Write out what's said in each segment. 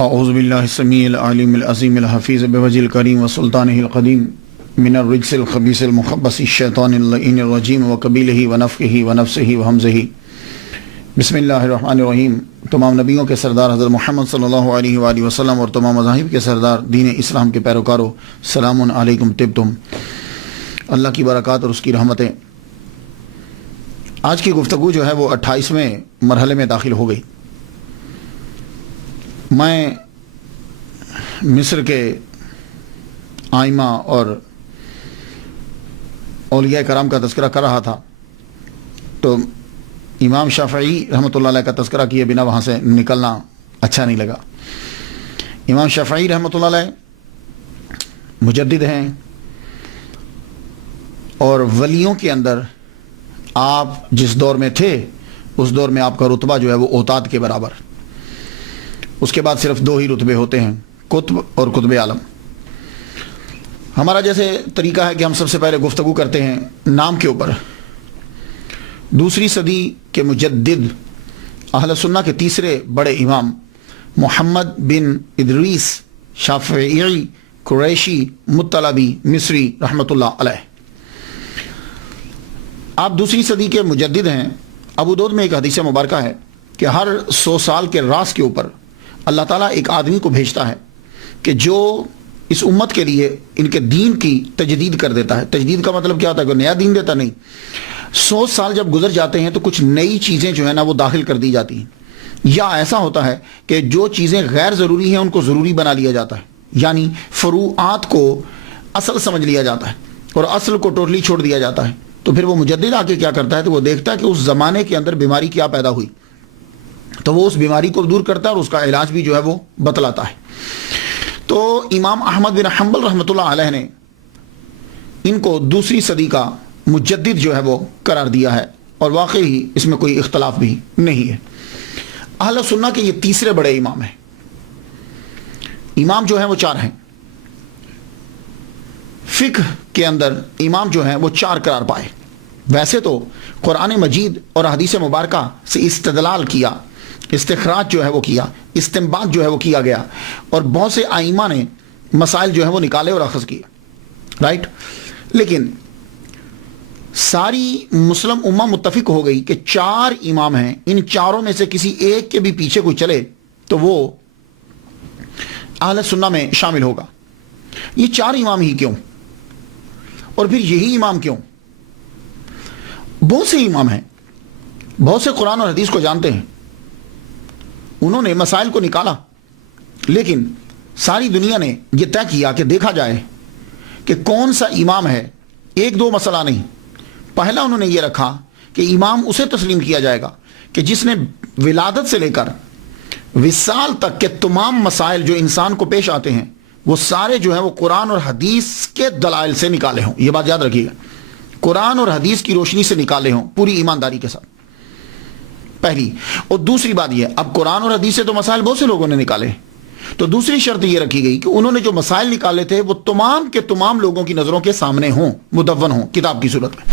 اعوذ باللہ السمیع العلیم العظیم الحفیظ بوجہ الکریم وسلطانہ القدیم من الرجس الخبیث المخبث الشیطان اللعین الرجیم وقبیلہ ونفخہ ونفسہ وہمزہ۔ بسم اللہ الرحمن الرحیم۔ تمام نبیوں کے سردار حضرت محمد صلی اللہ علیہ وآلہ وسلم اور تمام مذاہب کے سردار دین اسلام کے پیروکاروں، سلام علیکم طبتم۔ اللہ کی برکات اور اس کی رحمتیں۔ آج کی گفتگو جو ہے وہ 28ویں مرحلے میں داخل ہو گئی۔ میں مصر کے آئمہ اور اولیاء کرام کا تذکرہ کر رہا تھا تو امام شافعی رحمۃ اللہ علیہ کا تذکرہ کیے بنا وہاں سے نکلنا اچھا نہیں لگا۔ امام شافعی رحمۃ اللہ علیہ مجدد ہیں اور ولیوں کے اندر آپ جس دور میں تھے اس دور میں آپ کا رتبہ جو ہے وہ اوتاد کے برابر۔ اس کے بعد صرف 2 ہی رتبے ہوتے ہیں، قطب اور قطب عالم۔ ہمارا جیسے طریقہ ہے کہ ہم سب سے پہلے گفتگو کرتے ہیں نام کے اوپر۔ دوسری صدی کے مجدد اہل سنہ کے تیسرے بڑے امام محمد بن ادریس شافعی قریشی مطلبی مصری رحمۃ اللہ علیہ، آپ دوسری صدی کے مجدد ہیں۔ ابو داؤد میں ایک حدیث مبارکہ ہے کہ ہر 100 سال کے راس کے اوپر اللہ تعالیٰ ایک آدمی کو بھیجتا ہے کہ جو اس امت کے لیے ان کے دین کی تجدید کر دیتا ہے۔ تجدید کا مطلب کیا ہوتا ہے کہ نیا دین دیتا نہیں، 100 سال جب گزر جاتے ہیں تو کچھ نئی چیزیں جو ہے نا وہ داخل کر دی جاتی ہیں، یا ایسا ہوتا ہے کہ جو چیزیں غیر ضروری ہیں ان کو ضروری بنا لیا جاتا ہے، یعنی فروعات کو اصل سمجھ لیا جاتا ہے اور اصل کو ٹوٹلی چھوڑ دیا جاتا ہے۔ تو پھر وہ مجدد آ کے کیا کرتا ہے تو وہ دیکھتا ہے کہ اس زمانے کے اندر بیماری کیا پیدا ہوئی تو وہ اس بیماری کو دور کرتا ہے اور اس کا علاج بھی جو ہے وہ بتلاتا ہے۔ تو امام احمد بن حنبل رحمۃ اللہ علیہ نے ان کو دوسری صدی کا مجدد جو ہے وہ قرار دیا ہے، اور واقعی اس میں کوئی اختلاف بھی نہیں ہے۔ اہل سنہ کے یہ تیسرے بڑے امام ہیں۔ امام جو ہیں وہ 4 ہیں۔ فقہ کے اندر امام جو ہیں وہ 4 قرار پائے۔ ویسے تو قرآن مجید اور حدیث مبارکہ سے استدلال کیا، استخراج جو ہے وہ کیا، استنباط جو ہے وہ کیا گیا، اور بہت سے ائمہ نے مسائل جو ہے وہ نکالے اور اخذ کیے، رائٹ۔ لیکن ساری مسلم امہ متفق ہو گئی کہ 4 امام ہیں، ان چاروں میں سے کسی ایک کے بھی پیچھے کوئی چلے تو وہ اہل سنہ میں شامل ہوگا۔ یہ 4 امام ہی کیوں، اور پھر یہی امام کیوں؟ بہت سے امام ہیں، بہت سے قرآن اور حدیث کو جانتے ہیں، انہوں نے مسائل کو نکالا، لیکن ساری دنیا نے یہ طے کیا کہ دیکھا جائے کہ کون سا امام ہے۔ 1-2 مسئلہ نہیں، پہلا انہوں نے یہ رکھا کہ امام اسے تسلیم کیا جائے گا کہ جس نے ولادت سے لے کر وصال تک کے تمام مسائل جو انسان کو پیش آتے ہیں وہ سارے جو ہیں وہ قرآن اور حدیث کے دلائل سے نکالے ہوں۔ یہ بات یاد رکھیے گا، قرآن اور حدیث کی روشنی سے نکالے ہوں پوری ایمانداری کے ساتھ، پہلی۔ اور دوسری بات یہ، اب قرآن اور حدیث سے تو مسائل بہت سے لوگوں نے نکالے، تو دوسری شرط یہ رکھی گئی کہ انہوں نے جو مسائل نکالے تھے وہ تمام کے تمام لوگوں کی نظروں کے سامنے ہوں، مدون ہوں کتاب کی صورت میں۔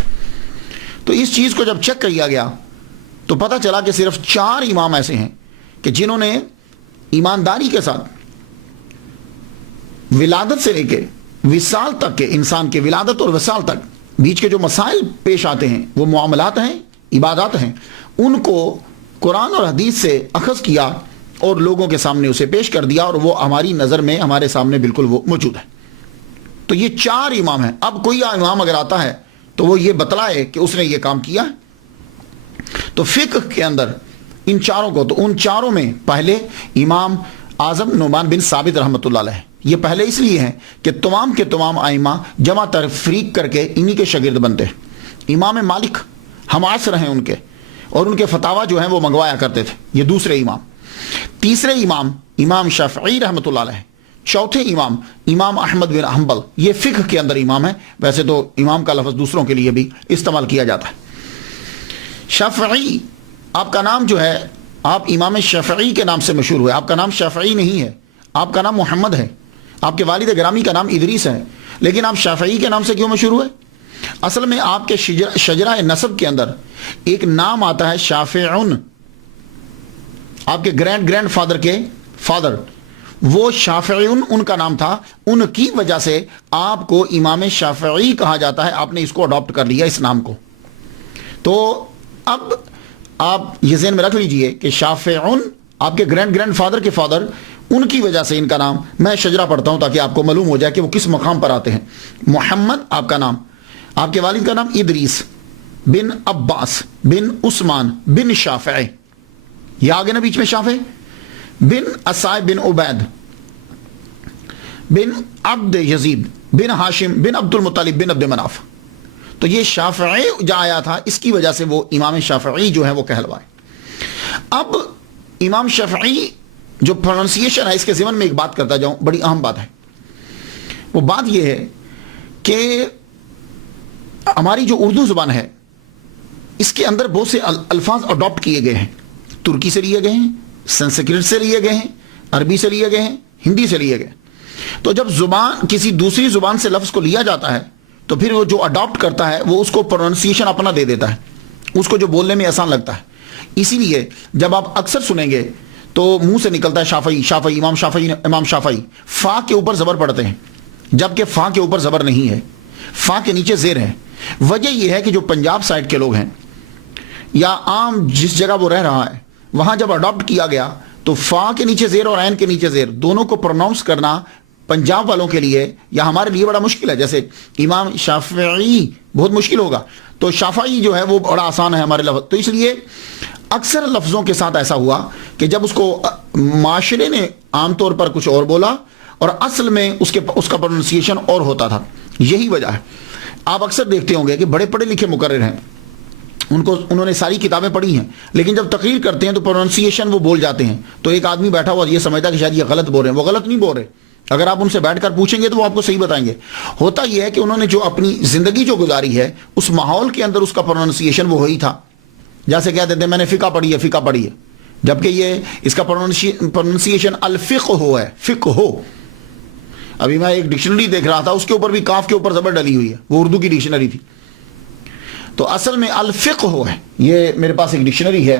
تو اس چیز کو جب چیک کیا گیا تو پتہ چلا کہ صرف 4 امام ایسے ہیں کہ جنہوں نے ایمانداری کے ساتھ ولادت سے لے کے وصال تک کے، انسان کے ولادت اور وصال تک بیچ کے جو مسائل پیش آتے ہیں وہ معاملات ہیں، عبادات ہیں، ان کو قرآن اور حدیث سے اخذ کیا اور لوگوں کے سامنے اسے پیش کر دیا، اور وہ ہماری نظر میں ہمارے سامنے بالکل وہ موجود ہے۔ تو یہ 4 امام ہیں۔ اب کوئی امام اگر آتا ہے تو وہ یہ بتلائے کہ اس نے یہ کام کیا ہے۔ تو فقہ کے اندر ان 4 کو، تو ان 4 میں پہلے امام اعظم نعمان بن ثابت رحمۃ اللہ علیہ، یہ پہلے اس لیے ہیں کہ تمام کے تمام ائمہ جمع تفریق کر کے انہی کے شاگرد بنتے ہیں۔ امام مالک ہم عصر ہیں ان کے، اور ان کے فتاویٰ جو ہیں وہ منگوایا کرتے تھے۔ یہ دوسرے امام۔ تیسرے امام امام شافعی رحمۃ اللہ علیہ۔ چوتھے امام امام احمد بن حنبل، یہ فقہ کے اندر امام ہیں۔ ویسے تو امام کا لفظ دوسروں کے لیے بھی استعمال کیا جاتا ہے۔ شافعی، آپ کا نام جو ہے، آپ امام شافعی کے نام سے مشہور ہوئے۔ آپ کا نام شافعی نہیں ہے، آپ کا نام محمد ہے۔ آپ کے والد گرامی کا نام ادریس ہے، لیکن آپ شافعی کے نام سے کیوں مشہور ہوئے؟ اصل میں آپ کے شجرہ نسب کے اندر ایک نام آتا ہے شافعون، آپ کے گرینڈ فادر کے فادر، وہ شافعیون ان کا نام تھا، ان کی وجہ سے آپ کو امام شافعی کہا جاتا ہے، آپ نے اس کو اڈاپٹ کر لیا اس نام کو۔ تو اب آپ یہ ذہن میں رکھ لیجئے کہ شافعیون آپ کے گرینڈ فادر کے فادر، ان کی وجہ سے ان کا نام، میں شجرہ پڑھتا ہوں تاکہ آپ کو معلوم ہو جائے کہ وہ کس مقام پر آتے ہیں۔ محمد آپ کا نام، آپ کے والد کا نام ادریس بن عباس بن عثمان بن شافع، یہ آگے نا بیچ میں شافع، بن اسائب بن عبید بن عبد یزید بن ہاشم بن عبد المطلب بن عبد مناف۔ تو یہ شافعی جو آیا تھا، اس کی وجہ سے وہ امام شافعی جو ہے وہ کہلوائے۔ اب امام شافعی جو پروننسیشن ہے، اس کے ضمن میں ایک بات کرتا جاؤں، بڑی اہم بات ہے۔ وہ بات یہ ہے کہ ہماری جو اردو زبان ہے، اس کے اندر بہت سے الفاظ اڈاپٹ کیے گئے ہیں، ترکی سے لیے گئے ہیں، سنسکرت سے لیے گئے ہیں، عربی سے لیے گئے ہیں، ہندی سے لیے گئے۔ تو جب زبان کسی دوسری زبان سے لفظ کو لیا جاتا ہے تو پھر وہ جو اڈاپٹ کرتا ہے وہ اس کو پروننسیشن اپنا دے دیتا ہے، اس کو جو بولنے میں آسان لگتا ہے۔ اسی لیے جب آپ اکثر سنیں گے تو منہ سے نکلتا ہے شافعی شافعی، امام شافعی، فا کے اوپر زبر پڑتے ہیں، جبکہ فا کے اوپر زبر نہیں ہے، فا کے نیچے زیر ہے۔ وجہ یہ ہے کہ جو پنجاب سائڈ کے لوگ ہیں یا عام جس جگہ وہ رہ رہا ہے، وہاں جب اڈاپٹ کیا گیا تو فا کے نیچے زیر اور عین کے نیچے زیر دونوں کو پروناؤنس کرنا پنجاب والوں کے لیے یا ہمارے لیے بڑا مشکل ہے۔ جیسے امام شافعی بہت مشکل ہوگا، تو شافعی جو ہے وہ بڑا آسان ہے ہمارے لفظ۔ تو اس لیے اکثر لفظوں کے ساتھ ایسا ہوا کہ جب اس کو معاشرے نے عام طور پر کچھ اور بولا اور اصل میں اس کا پروننسیشن اور ہوتا تھا، یہی وجہ ہے۔ آپ اکثر دیکھتے ہوں گے کہ بڑے پڑھے لکھے مقرر ہیں، انہوں نے ساری کتابیں پڑھی ہیں، لیکن جب تقریر کرتے ہیں تو پروننسیشن وہ بول جاتے ہیں، تو ایک آدمی بیٹھا ہوا یہ سمجھتا کہ شاید یہ غلط بول رہے ہیں۔ وہ غلط نہیں بول رہے، اگر آپ ان سے بیٹھ کر پوچھیں گے تو وہ آپ کو صحیح بتائیں گے۔ ہوتا یہ ہے کہ انہوں نے جو اپنی زندگی جو گزاری ہے، اس ماحول کے اندر اس کا پروننسیشن وہ وہی تھا۔ جیسے کہتے ہیں میں نے فقہ پڑھی ہے، جبکہ یہ اس کا پروننسیشن الفقہ ہے، فقہ ہو۔ ابھی میں ایک ڈکشنری دیکھ رہا تھا، اس کے اوپر بھی کاف کے اوپر زبر ڈلی ہوئی ہے، وہ اردو کی ڈکشنری تھی، تو اصل میں الفقہ ہے۔ یہ میرے پاس ایک ڈکشنری ہے،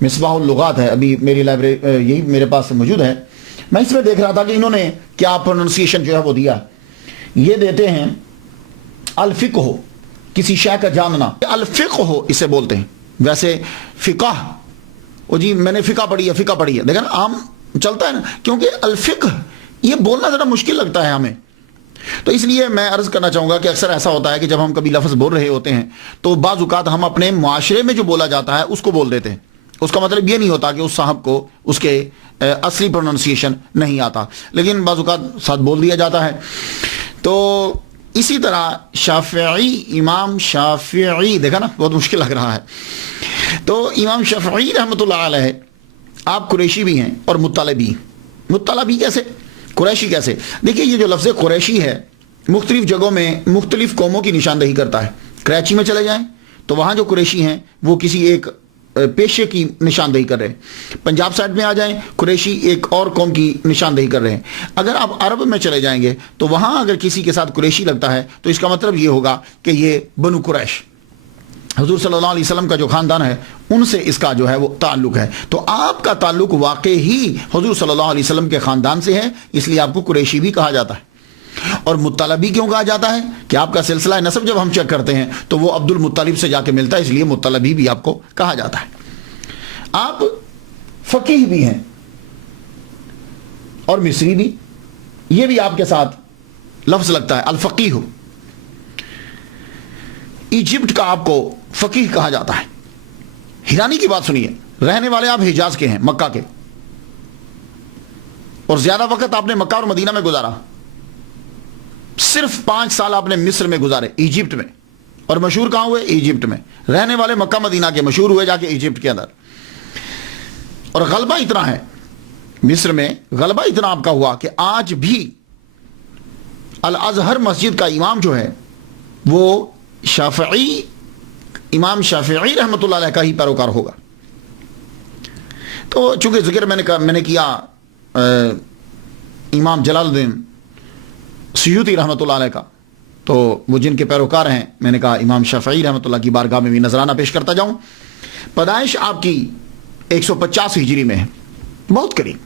مصباح اللغات ہے، ابھی میری لائبریری یہی میرے پاس موجود ہے۔ میں اس میں دیکھ رہا تھا کہ انہوں نے کیا پروننسیشن جو ہے وہ دیا، یہ دیتے ہیں الفقہ ہو، کسی شے کا جاننا، الفقہ ہو اسے بولتے ہیں۔ ویسے فقہ، وہ جی میں نے فقہ پڑھی ہے، دیکھا نا عام چلتا ہے نا، کیونکہ الفقہ یہ بولنا ذرا مشکل لگتا ہے ہمیں۔ تو اس لیے میں عرض کرنا چاہوں گا کہ اکثر ایسا ہوتا ہے کہ جب ہم کبھی لفظ بول رہے ہوتے ہیں تو بعض اوقات ہم اپنے معاشرے میں جو بولا جاتا ہے اس کو بول دیتے ہیں، اس کا مطلب یہ نہیں ہوتا کہ اس صاحب کو اس کے اصلی پروننسیشن نہیں آتا، لیکن بعض اوقات ساتھ بول دیا جاتا ہے۔ تو اسی طرح شافعی، امام شافعی، دیکھا نا بہت مشکل لگ رہا ہے۔ تو امام شافعی رحمۃ اللہ علیہ، آپ قریشی بھی ہیں اور مطلبی کیسے، قریشی کیسے؟ دیکھیے یہ جو لفظ قریشی ہے مختلف جگہوں میں مختلف قوموں کی نشاندہی کرتا ہے۔ کراچی میں چلے جائیں تو وہاں جو قریشی ہیں وہ کسی ایک پیشے کی نشاندہی کر رہے ہیں، پنجاب سائڈ میں آ جائیں قریشی ایک اور قوم کی نشاندہی کر رہے ہیں۔ اگر آپ عرب میں چلے جائیں گے تو وہاں اگر کسی کے ساتھ قریشی لگتا ہے تو اس کا مطلب یہ ہوگا کہ یہ بنو قریش، حضور صلی اللہ علیہ وسلم کا جو خاندان ہے ان سے اس کا جو ہے وہ تعلق ہے۔ تو آپ کا تعلق واقعی ہی حضور صلی اللہ علیہ وسلم کے خاندان سے ہے، اس لیے آپ کو قریشی بھی کہا جاتا ہے۔ اور مطلبی کیوں کہا جاتا ہے کہ آپ کا سلسلہ نسب جب ہم چیک کرتے ہیں تو وہ عبد المطلب سے جا کے ملتا ہے، اس لیے مطلبی بھی آپ کو کہا جاتا ہے۔ آپ فقیہ بھی ہیں اور مصری بھی، یہ بھی آپ کے ساتھ لفظ لگتا ہے الفقیہ۔ ایجپٹ کا آپ کو فقیہ کہا جاتا ہے۔ حیرانی کی بات سنیے، رہنے والے آپ حجاز کے ہیں، مکہ کے، اور زیادہ وقت آپ نے مکہ اور مدینہ میں گزارا، صرف 5 سال آپ نے مصر میں گزارے، ایجپٹ میں، اور مشہور کہاں ہوئے؟ ایجپٹ میں۔ رہنے والے مکہ مدینہ کے، مشہور ہوئے جا کے ایجپٹ کے اندر۔ اور غلبہ اتنا ہے مصر میں، غلبہ اتنا آپ کا ہوا کہ آج بھی الازہر مسجد کا امام جو ہے وہ شافعی، امام شافعی رحمۃ اللہ علیہ کا ہی پیروکار ہوگا۔ تو چونکہ ذکر میں نے کیا امام جلال الدین سیوطی رحمۃ اللہ علیہ کا، تو وہ جن کے پیروکار ہیں، میں نے کہا امام شافعی رحمۃ اللہ کی بارگاہ میں بھی نذرانہ پیش کرتا جاؤں۔ پیدائش آپ کی 150 ہجری میں ہے، بہت قریب۔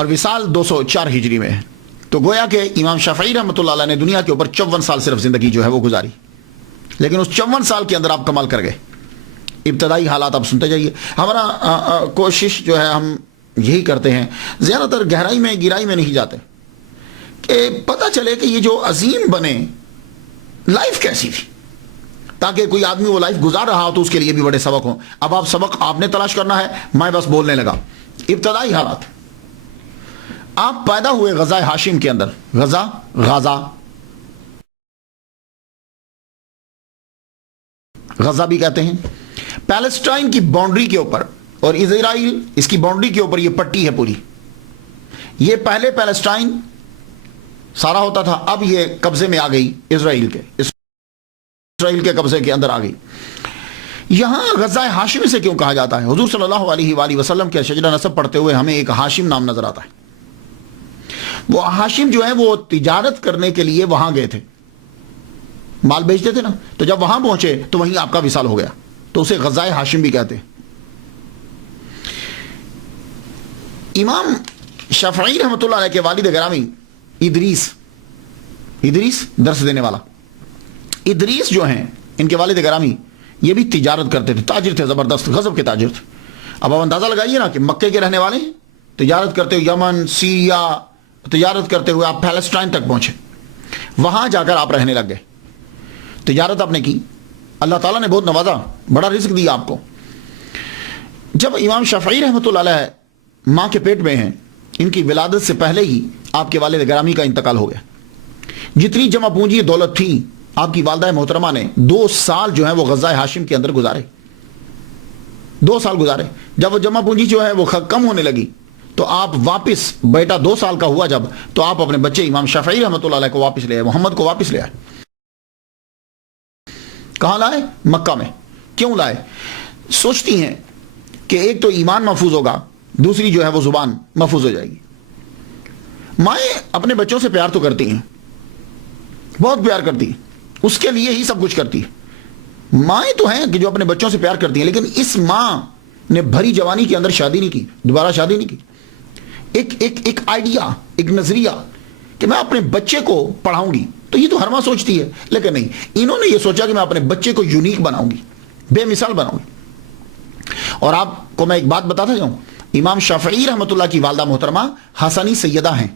اور وصال 204 ہجری میں ہے. تو گویا کہ امام شافعی رحمۃ اللہ علیہ نے دنیا کے اوپر 54 سال صرف زندگی جو ہے وہ گزاری، لیکن اس 54 سال کے اندر آپ کمال کر گئے. ابتدائی حالات آپ سنتے جائیے. ہمارا کوشش جو ہے ہم یہی کرتے ہیں، زیادہ تر گہرائی میں گہرائی میں نہیں جاتے، کہ پتہ چلے کہ یہ جو عظیم بنے لائف کیسی تھی، تاکہ کوئی آدمی وہ لائف گزار رہا ہو تو اس کے لیے بھی بڑے سبق ہوں. اب آپ سبق آپ نے تلاش کرنا ہے، میں بس بولنے لگا. ابتدائی حالات، آپ پیدا ہوئے غزہ ہاشم کے اندر. غزہ بھی کہتے ہیں. پیلسٹائن کی باؤنڈری کے اوپر، اور اسرائیل اس کی باؤنڈری کے اوپر یہ پٹی ہے پوری. یہ پہلے پیلسٹائن سارا ہوتا تھا، اب یہ قبضے میں آ گئی اسرائیل کے قبضے کے اندر آ گئی. یہاں غزہ ہاشم سے کیوں کہا جاتا ہے؟ حضور صلی اللہ علیہ وآلہ وسلم کے شجرہ نسب پڑھتے ہوئے ہمیں ایک ہاشم نام نظر آتا ہے. وہ ہاشم جو ہے وہ تجارت کرنے کے لیے وہاں گئے تھے، مال بیچتے تھے نا، تو جب وہاں پہنچے تو وہیں آپ کا وصال ہو گیا، تو اسے غزہ ہاشم بھی کہتے ہیں. امام شافعی رحمۃ اللہ علیہ کے والد گرامی ادریس درس دینے والا ادریس جو ہیں، ان کے والد گرامی یہ بھی تجارت کرتے تھے، تاجر تھے، زبردست غضب کے تاجر تھے. اب آپ اندازہ لگائیے نا کہ مکے کے رہنے والے ہیں، تجارت کرتے ہوئے یمن، سیریا تجارت کرتے ہوئے آپ پیلسٹائن تک پہنچے، وہاں جا کر آپ رہنے لگ گئے. تجارت آپ نے کی، اللہ تعالیٰ نے بہت نوازا، بڑا رزق دیا آپ کو. جب امام شافعی رحمۃ اللہ علیہ ماں کے پیٹ میں ہیں، ان کی ولادت سے پہلے ہی آپ کے والد گرامی کا انتقال ہو گیا. جتنی جمع پونجی دولت تھی، آپ کی والدہ محترمہ نے 2 سال جو ہے وہ غزہ ہاشم کے اندر گزارے. 2 سال گزارے. جب وہ جمع پونجی جو ہے وہ کم ہونے لگی تو آپ واپس، بیٹا 2 سال کا ہوا جب، تو آپ اپنے بچے امام شافعی رحمۃ اللہ علیہ کو واپس لے آئے، محمد کو واپس لے آئے. کہاں لائے؟ مکہ میں. کیوں لائے؟ سوچتی ہیں کہ ایک تو ایمان محفوظ ہوگا، دوسری جو ہے وہ زبان محفوظ ہو جائے گی. مائیں اپنے بچوں سے پیار تو کرتی ہیں، بہت پیار کرتی ہیں، اس کے لیے ہی سب کچھ کرتی ہے. مائیں تو ہیں کہ جو اپنے بچوں سے پیار کرتی ہیں، لیکن اس ماں نے بھری جوانی کے اندر شادی نہیں کی، دوبارہ شادی نہیں کی. ایک آئیڈیا، ایک نظریہ کہ میں اپنے بچے کو پڑھاؤں گی، تو یہ تو ہر ماں سوچتی ہے، لیکن نہیں، انہوں نے یہ سوچا کہ میں اپنے بچے کو یونیک بناؤں گی، بے مثال بناؤں گی. اور آپ کو میں ایک بات بتاتا جاؤں، امام شافعی رحمۃ اللہ کی والدہ محترمہ حسنی سیدہ ہیں.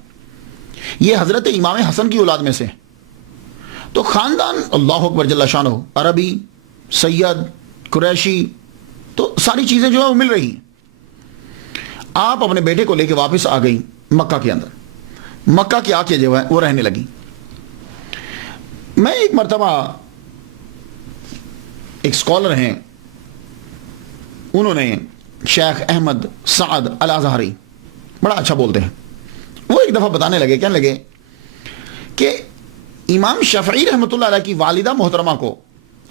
یہ حضرت امام حسن کی اولاد میں سے ہیں. تو خاندان اللہ اکبر جل شانہ، عربی، سید، قریشی، تو ساری چیزیں جو ہے وہ مل رہی ہیں. آپ اپنے بیٹے کو لے کے واپس آ گئی مکہ کے اندر. مکہ کے آ کے جو ہے وہ رہنے لگی. میں ایک مرتبہ، ایک سکولر ہیں، انہوں نے شیخ احمد سعد الازہری، بڑا اچھا بولتے ہیں، وہ ایک دفعہ بتانے لگے، کہنے لگے کہ امام شافعی رحمۃ اللہ علیہ کی والدہ محترمہ کو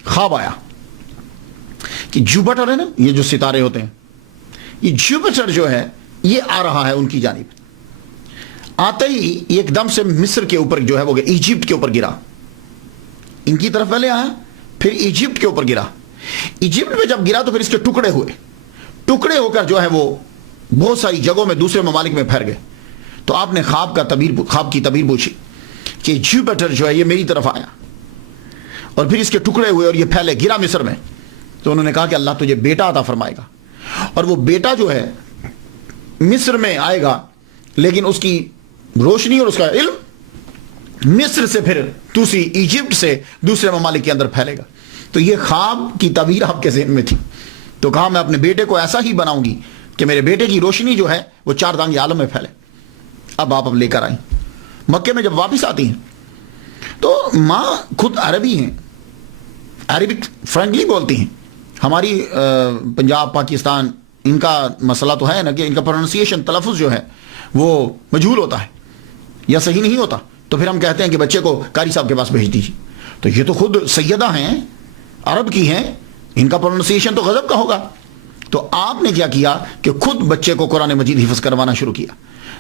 خواب آیا کہ جوپیٹر ہے نا، یہ جو ستارے ہوتے ہیں، یہ جوپیٹر جو ہے یہ آ رہا ہے ان کی جانب. آتے ہی ایک دم سے مصر کے اوپر جو ہے وہ ایجپٹ کے اوپر گرا. ان کی طرف پہلے آیا، پھر ایجپٹ کے اوپر گرا. ایجپٹ میں جب گرا تو پھر اس کے ٹکڑے ہوئے، ٹکڑے ہو کر جو ہے وہ بہت ساری جگہوں میں دوسرے ممالک میں پھیل گئے. تو آپ نے خواب کی تعبیر پوچھی کہ جوپیٹر جو ہے یہ میری طرف آیا، اور پھر اس کے ٹکڑے ہوئے اور یہ پھیلے، گرا مصر میں. تو انہوں نے کہا کہ اللہ تجھے بیٹا عطا فرمائے گا، اور وہ بیٹا جو ہے مصر میں آئے گا، لیکن اس کی روشنی اور اس کا علم مصر سے پھر دوسری ایجپٹ سے دوسرے ممالک کے اندر پھیلے گا. تو یہ خواب کی تعبیر آپ کے ذہن میں تھی. تو کہا میں اپنے بیٹے کو ایسا ہی بناؤں گی کہ میرے بیٹے کی روشنی جو ہے وہ 4 دانگ عالم میں پھیلے. اب لے کر آئیں. مکے میں جب واپس آتی ہیں تو ماں خود عربی ہیں، عربک فرینکلی بولتی ہیں. ہماری پنجاب، پاکستان، ان کا مسئلہ تو ہے نا کہ ان کا پروننسیشن، تلفظ جو ہے وہ مجہول ہوتا ہے یا صحیح نہیں ہوتا، تو پھر ہم کہتے ہیں کہ بچے کو قاری صاحب کے پاس بھیج دیجیے. تو یہ تو خود سیدہ ہیں، عرب کی ہیں، ان کا پروننسیشن تو غضب کا ہوگا. تو آپ نے کیا کیا کہ خود بچے کو قرآن مجید حفظ کروانا شروع کیا.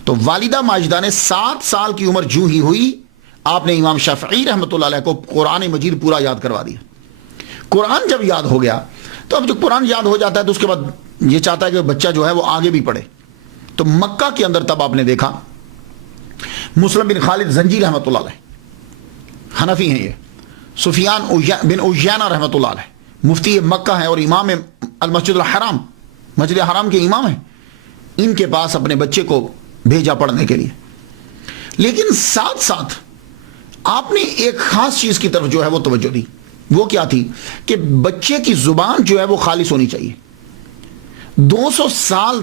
تو والدہ ماجدہ نے 7 سال کی عمر جو ہی ہوئی، آپ نے امام شافعی رحمۃ اللہ علیہ کو قرآن مجید پورا یاد کروا دیا. قرآن جب یاد ہو گیا تو اب جو قرآن یاد ہو جاتا ہے تو اس کے بعد یہ چاہتا ہے کہ بچہ جو ہے وہ آگے بھی پڑھے. تو مکہ کے اندر تب آپ نے دیکھا مسلم بن خالد زنجی رحمۃ اللہ علیہ، حنفی ہیں یہ، سفیان بن عیینہ رحمۃ اللہ علیہ مفتی مکہ ہیں اور امام المسجد الحرام، مسجد حرام کے امام ہیں، ان کے پاس اپنے بچے کو بھیجا پڑھنے کے لیے. لیکن ساتھ ساتھ آپ نے ایک خاص چیز کی طرف جو ہے وہ توجہ دی. وہ کیا تھی کہ بچے کی زبان جو ہے وہ خالص ہونی چاہیے. 200 سال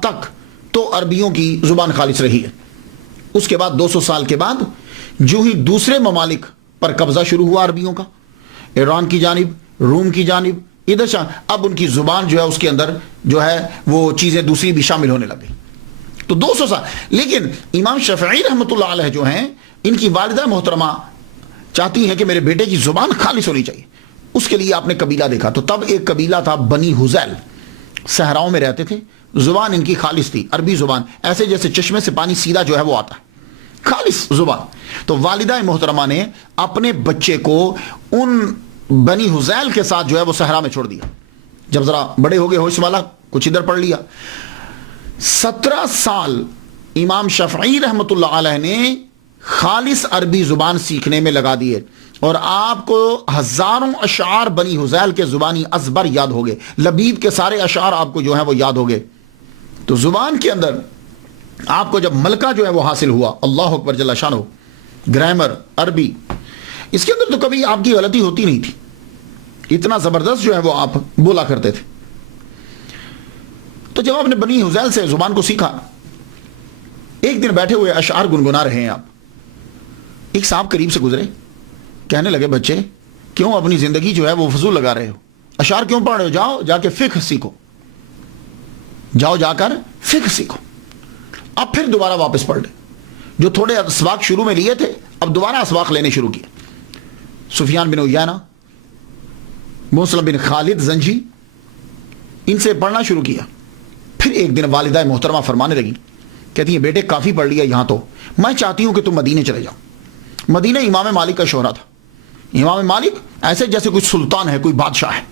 تک تو عربیوں کی زبان خالص رہی ہے. اس کے بعد 200 سال کے بعد جو ہی دوسرے ممالک پر قبضہ شروع ہوا عربیوں کا، ایران کی جانب، روم کی جانب، ادھر اب ان کی زبان جو ہے اس کے اندر جو ہے وہ چیزیں دوسری بھی شامل ہونے لگی. تو 200 سال. لیکن امام شافعی رحمۃ اللہ علیہ جو ہیں، ان کی والدہ محترمہ چاہتی ہیں کہ میرے بیٹے کی زبان خالص ہونی چاہیے. اس کے لیے آپ نے قبیلہ دیکھا. تو تب ایک قبیلہ تھا بنی حذیل، صحراؤں میں رہتے تھے، زبان ان کی خالص تھی، عربی زبان، ایسے جیسے چشمے سے پانی سیدھا جو ہے وہ آتا ہے، خالص زبان. تو والدہ محترمہ نے اپنے بچے کو ان بنی حذیل کے ساتھ جو ہے وہ صحرا میں چھوڑ دیا. جب ذرا بڑے ہو گئے، ہوش والا، کچھ ادھر پڑھ لیا. 17 سال امام شافعی رحمۃ اللہ علیہ نے خالص عربی زبان سیکھنے میں لگا دیے، اور آپ کو ہزاروں اشعار بنی حذیل کے زبانی ازبر یاد ہو گئے. لبید کے سارے اشعار آپ کو جو ہے وہ یاد ہو گئے. تو زبان کے اندر آپ کو جب ملکہ جو ہے وہ حاصل ہوا، اللہ اکبر جل شانہ، گرامر، عربی، اس کے اندر تو کبھی آپ کی غلطی ہوتی نہیں تھی. اتنا زبردست جو ہے وہ آپ بولا کرتے تھے. تو جب آپ نے بنی حذیل سے زبان کو سیکھا، ایک دن بیٹھے ہوئے اشعار گنگنا رہے ہیں آپ، ایک صاحب قریب سے گزرے، کہنے لگے بچے کیوں اپنی زندگی جو ہے وہ فضول لگا رہے ہو، اشعار کیوں پڑھ رہے ہو، جاؤ جا کے فقہ سیکھو، جاؤ جا کر فقہ سیکھو. اب پھر دوبارہ واپس پڑھ لیں. جو تھوڑے اسباق شروع میں لیے تھے اب دوبارہ اسباق لینے شروع کیے. سفیان بن عیینہ، مسلم بن خالد زنجی، ان سے پڑھنا شروع کیا. پھر ایک دن والدہ محترمہ فرمانے لگی، کہتی ہیں بیٹے کافی پڑھ لیا یہاں تو، میں چاہتی ہوں کہ تم مدینے چلے جاؤ. مدینہ امام مالک کا شہرہ تھا. امام مالک ایسے جیسے کوئی سلطان ہے، کوئی بادشاہ ہے،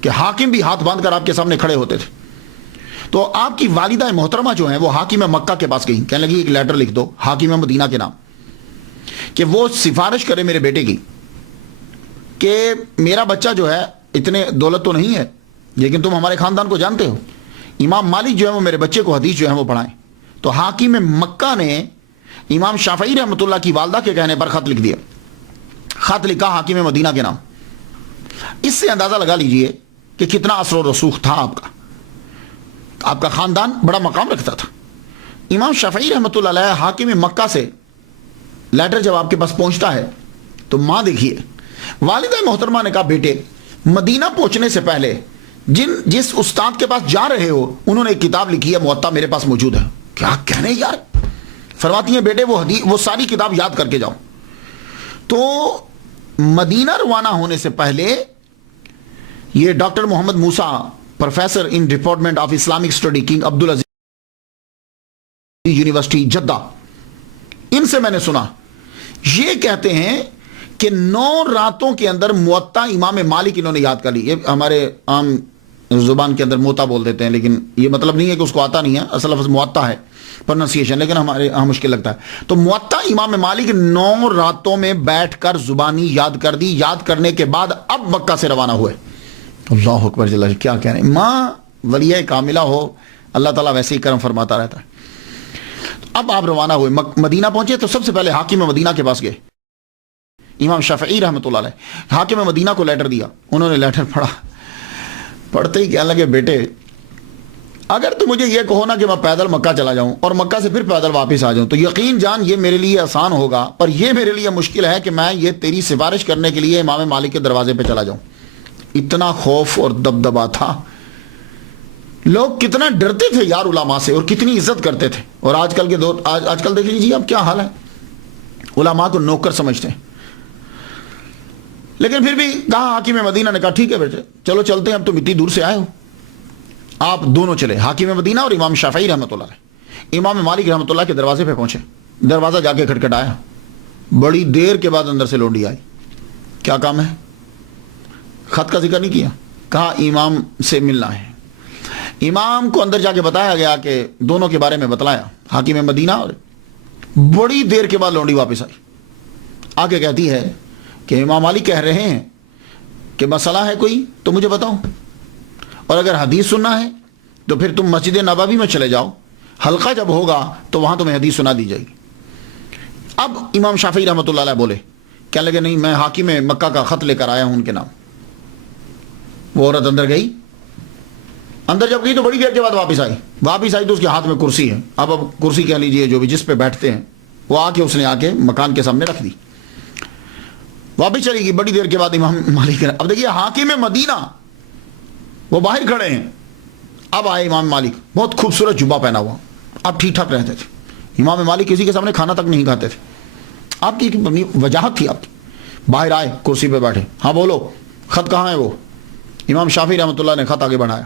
کہ حاکم بھی ہاتھ باندھ کر آپ کے سامنے کھڑے ہوتے تھے. تو آپ کی والدہ محترمہ جو ہیں وہ حاکم مکہ کے پاس گئی، کہنے لگی ایک لیٹر لکھ دو حاکم مدینہ کے نام، کہ وہ سفارش کرے میرے بیٹے کی کہ میرا بچہ جو ہے، اتنے دولت تو نہیں ہے لیکن تم ہمارے خاندان کو جانتے ہو، امام مالک جو ہے وہ میرے بچے کو حدیث جو ہے وہ پڑھائیں. تو حاکم مکہ نے امام شافعی رحمۃ اللہ کی والدہ کے کہنے پر خط لکھ دیا. خط لکھا حاکم مدینہ کے نام. اس سے اندازہ لگا لیجئے کہ کتنا اثر و رسوخ تھا آپ کا خاندان بڑا مقام رکھتا تھا. امام شافعی رحمۃ اللہ علیہ حاکم مکہ سے لیٹر جب آپ کے پاس پہنچتا ہے تو ماں دیکھیے، والدہ محترمہ نے کہا بیٹے مدینہ پہنچنے سے پہلے جس استاد کے پاس جا رہے ہو انہوں نے ایک کتاب لکھی ہے موطا، میرے پاس موجود ہے. کیا کہنے یار، فرماتی ہیں بیٹے وہ ساری کتاب یاد کر کے جاؤ. تو مدینہ روانہ ہونے سے پہلے یہ doctor Muhammad Musa, professor in department of Islamic study, king Abdulaziz university Jeddah, ان سے میں نے سنا، یہ کہتے ہیں کہ 9 راتوں کے اندر موطا امام مالک انہوں نے یاد کر لی. یہ ہمارے عام زبان کے اندر موطا بول دیتے ہیں، لیکن یہ مطلب نہیں ہے کہ اس کو آتا نہیں ہے، اصل لفظ موطا ہے پروننسیشن، لیکن ہمارے یہاں مشکل لگتا ہے. تو موطا امام مالک 9 راتوں میں بیٹھ کر زبانی یاد کر دی. یاد کرنے کے بعد اب مکہ سے روانہ ہوئے. اللہ اکبر جل، کیا کہہ رہے ہیں، ماں ولیہ کاملہ ہو، اللہ تعالیٰ ویسے ہی کرم فرماتا رہتا ہے. اب آپ روانہ ہوئے، مدینہ پہنچے تو سب سے پہلے حاکم مدینہ کے پاس گئے، امام شافعی رحمۃ اللہ علیہ. حاکم مدینہ کو لیٹر دیا، انہوں نے لیٹر پڑھا. پڑھتے ہی کہنے لگے بیٹے اگر تو مجھے یہ کہو نا کہ میں پیدل مکہ چلا جاؤں اور مکہ سے پھر پیدل واپس آ جاؤں تو یقین جان یہ میرے لیے آسان ہوگا، پر یہ میرے لیے مشکل ہے کہ میں یہ تیری سفارش کرنے کے لیے امام مالک کے دروازے پہ چلا جاؤں. اتنا خوف اور دبدبا تھا. لوگ کتنا ڈرتے تھے یار علماء سے اور کتنی عزت کرتے تھے. اور آج کل کے دور، آج کل دیکھ لیجیے اب کیا حال ہے، علماء کو نوکر سمجھتے ہیں. لیکن پھر بھی کہا حاکم مدینہ نے کہا ٹھیک ہے بیٹے چلو چلتے ہیں، اب تم اتنی دور سے آئے ہو. آپ دونوں چلے، حاکم مدینہ اور امام شافعی رحمۃ اللہ علیہ. امام مالک رحمۃ اللہ کے دروازے پہ پہنچے، دروازہ جا کے کھٹکھٹایا. بڑی دیر کے بعد اندر سے لونڈی آئی. کیا کام ہے؟ خط کا ذکر نہیں کیا، کہا امام سے ملنا ہے. امام کو اندر جا کے بتایا گیا کہ دونوں کے بارے میں بتلایا حاکم مدینہ، اور بڑی دیر کے بعد لونڈی واپس آئی، آگے کہتی ہے کہ امام مالک کہہ رہے ہیں کہ مسئلہ ہے کوئی تو مجھے بتاؤ، اور اگر حدیث سننا ہے تو پھر تم مسجد نبوی میں چلے جاؤ، حلقہ جب ہوگا تو وہاں تمہیں حدیث سنا دی جائے گی۔ اب امام شافعی رحمۃ اللہ علیہ بولے، کہنے لگے نہیں، میں حاکم مکہ کا خط لے کر آیا ہوں ان کے نام۔ وہ عورت اندر گئی، اندر جب گئی تو بڑی دیر کے بعد واپس آئی تو اس کے ہاتھ میں کرسی ہے، اب کرسی کہہ لیجئے جو بھی جس پہ بیٹھتے ہیں، وہ اس نے آ کے مکان کے سامنے رکھ دی، واپس چلی گئی۔ بڑی دیر کے بعد امام مالک، اب دیکھیے حاکم مدینہ وہ باہر کھڑے ہیں، اب آئے امام مالک، بہت خوبصورت جبہ پہنا ہوا، اب ٹھیک ٹھاک رہتے تھے، امام مالک کسی کے سامنے کھانا تک نہیں کھاتے تھے، آپ کی وجاہت تھی آپ کی۔ باہر آئے، کرسی پہ بیٹھے، ہاں بولو خط کہاں ہے؟ وہ امام شافعی رحمۃ اللہ نے خط آگے بڑھایا،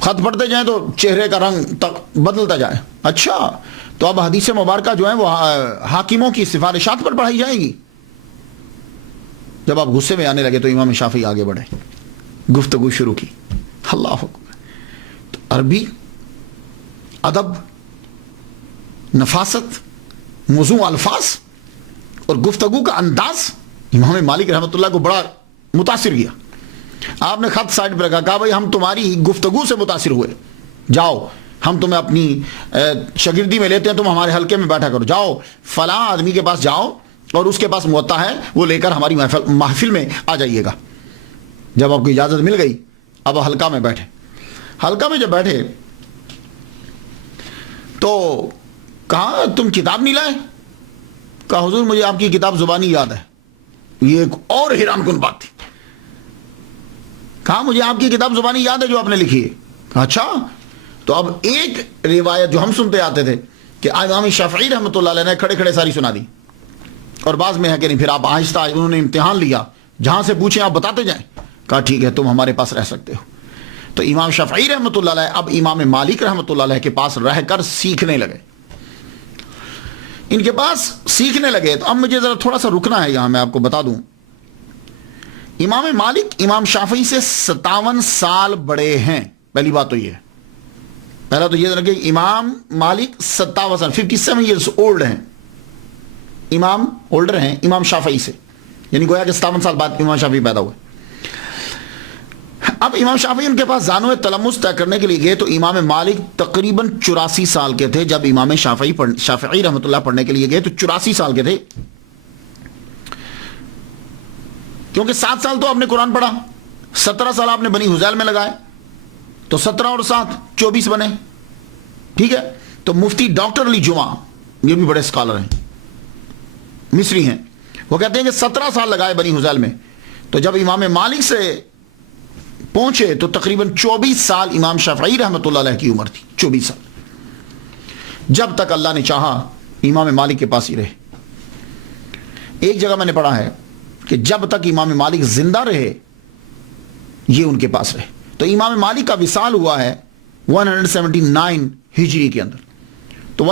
خط پڑھتے جائیں تو چہرے کا رنگ تک بدلتا جائے، اچھا تو اب حدیث مبارکہ جو ہیں وہ حاکموں کی سفارشات پر پڑھائی جائے گی۔ جب آپ غصے میں آنے لگے تو امام شافعی آگے بڑھے، گفتگو شروع کی، اللہ اکبر، تو عربی، ادب، نفاست، موزوں الفاظ اور گفتگو کا انداز امام مالک رحمۃ اللہ کو بڑا متاثر کیا۔ آپ نے خط سائڈ پہ رکھا، کہا بھائی ہم تمہاری گفتگو سے متاثر ہوئے، جاؤ ہم تمہیں اپنی شاگردی میں لیتے ہیں، تم ہمارے حلقے میں بیٹھا کرو، جاؤ فلاں آدمی کے پاس جاؤ اور اس کے پاس موطا ہے، وہ لے کر ہماری محفل میں آ جائیے گا۔ جب آپ کو اجازت مل گئی اب حلقہ میں بیٹھے، حلقہ میں جب بیٹھے تو کہا تم کتاب نہیں لائے؟ کہا حضور مجھے آپ کی کتاب زبانی یاد ہے۔ یہ ایک اور حیران کن بات تھی، کہا مجھے آپ کی کتاب زبانی یاد ہے جو آپ نے لکھی ہے۔ اچھا، تو اب ایک روایت جو ہم سنتے آتے تھے کہ امام شافعی رحمۃ اللہ علیہ نے کھڑے کھڑے ساری سنا دی، اور بعض میں ہے کہ نہیں پھر آپ آہستہ انہوں نے امتحان لیا، جہاں سے پوچھیں آپ بتاتے جائیں، کہا ٹھیک ہے تم ہمارے پاس رہ سکتے ہو۔ تو امام شافعی رحمۃ اللہ علیہ اب امام مالک رحمۃ اللہ علیہ کے پاس رہ کر سیکھنے لگے، ان کے پاس سیکھنے لگے۔ تو اب مجھے ذرا تھوڑا سا رکنا ہے یہاں، میں آپ کو بتا دوں امام مالک امام شافعی سے 57 سال بڑے ہیں، پہلی بات تو یہ ہے، پہلا تو یہ کہ امام مالک 57 ایئرس اولڈ ہیں، امام اولڈر ہیں امام شافعی سے، یعنی گویا کہ 57 سال بعد امام شافعی پیدا ہوئے۔ اب امام شافعی ان کے پاس زانو تلمس طے کرنے کے لیے گئے تو امام مالک تقریباً 84 سال کے تھے جب امام شافعی رحمۃ اللہ پڑھنے کے لیے گئے تو 84 سال کے تھے، کیونکہ 7 سال تو آپ نے قرآن پڑھا، 17 سال آپ نے بنی حذیل میں لگائے، تو 17 اور 7 24 بنے، ٹھیک ہے۔ تو مفتی ڈاکٹر علی جمعہ، یہ بھی بڑے اسکالر ہیں، مصری ہیں، وہ کہتے ہیں کہ 17 سال لگائے بنی حذیل میں، تو جب امام مالک سے پہنچے تو تقریباً 24 سال امام شافعی رحمۃ اللہ علیہ کی عمر تھی، 24 سال، جب تک اللہ نے چاہا امام مالک کے پاس ہی رہے۔ ایک جگہ میں نے پڑھا ہے کہ جب تک امام مالک زندہ رہے یہ ان کے پاس رہے۔ تو امام مالک کا وصال ہوا ہے 179 ہجری کے اندر، تو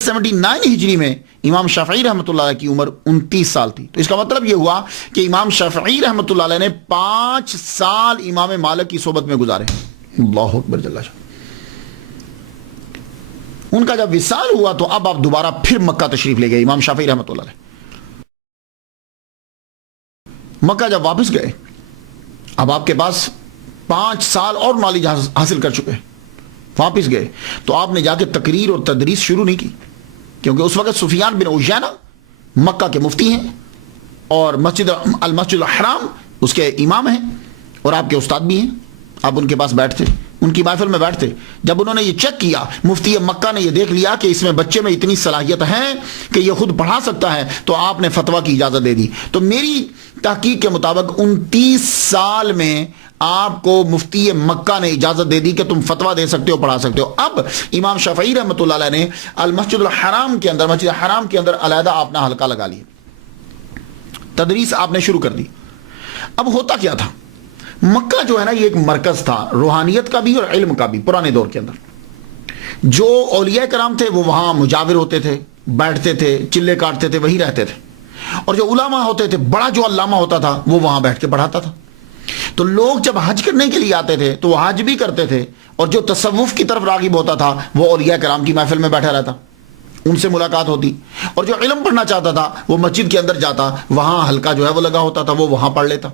179 ہجری میں امام شافعی رحمۃ اللہ علیہ کی عمر 29 سال تھی، تو اس کا مطلب یہ ہوا کہ امام شافعی رحمۃ اللہ علیہ نے 5 سال امام مالک کی صحبت میں گزارے، اللہ اکبر جل شانہ۔ ان کا جب وصال ہوا تو اب آپ دوبارہ پھر مکہ تشریف لے گئے امام شافعی رحمۃ اللہ علیہ۔ مکہ جب واپس گئے اب آپ کے پاس 5 سال اور نالج حاصل کر چکے، واپس گئے تو آپ نے جا کے تقریر اور تدریس شروع نہیں کی، کیونکہ اس وقت سفیان بن عیینہ مکہ کے مفتی ہیں اور المسجد الحرام اس کے امام ہیں اور آپ کے استاد بھی ہیں، آپ ان کے پاس بیٹھتے، ان کی محفل میں بیٹھتے۔ جب انہوں نے یہ چیک کیا، مفتی مکہ نے یہ دیکھ لیا کہ اس میں بچے میں اتنی صلاحیت ہے کہ یہ خود پڑھا سکتا ہے، تو آپ نے فتویٰ کی اجازت دے دی۔ تو میری تحقیق کے مطابق 29 سال میں آپ کو مفتی مکہ نے اجازت دے دی کہ تم فتویٰ دے سکتے ہو، پڑھا سکتے ہو۔ اب امام شافعی رحمۃ اللہ علیہ نے المسجد الحرام کے اندر، مسجد حرام کے اندر علیحدہ اپنا حلقہ لگا لیا، تدریس آپ نے شروع کر دی۔ اب ہوتا کیا تھا، مکہ جو ہے نا یہ ایک مرکز تھا روحانیت کا بھی اور علم کا بھی پرانے دور کے اندر۔ جو اولیاء کرام تھے وہ وہاں مجاور ہوتے تھے، بیٹھتے تھے، چلے کاٹتے تھے، وہی رہتے تھے، اور جو علماء ہوتے تھے، بڑا جو علامہ ہوتا تھا وہ وہاں بیٹھ کے پڑھاتا تھا. تو لوگ جب حج کرنے کے لیے آتے تھے تو وہ حج بھی کرتے تھے، اور جو تصوف کی طرف راغب ہوتا تھا وہ اولیاء کرام کی محفل میں بیٹھا رہتا، ان سے ملاقات ہوتی. اور جو علم پڑھنا چاہتا تھا وہ مسجد کے اندر جاتا، وہاں حلقہ جو ہے وہ لگا ہوتا تھا، وہ وہاں پڑھ لیتا.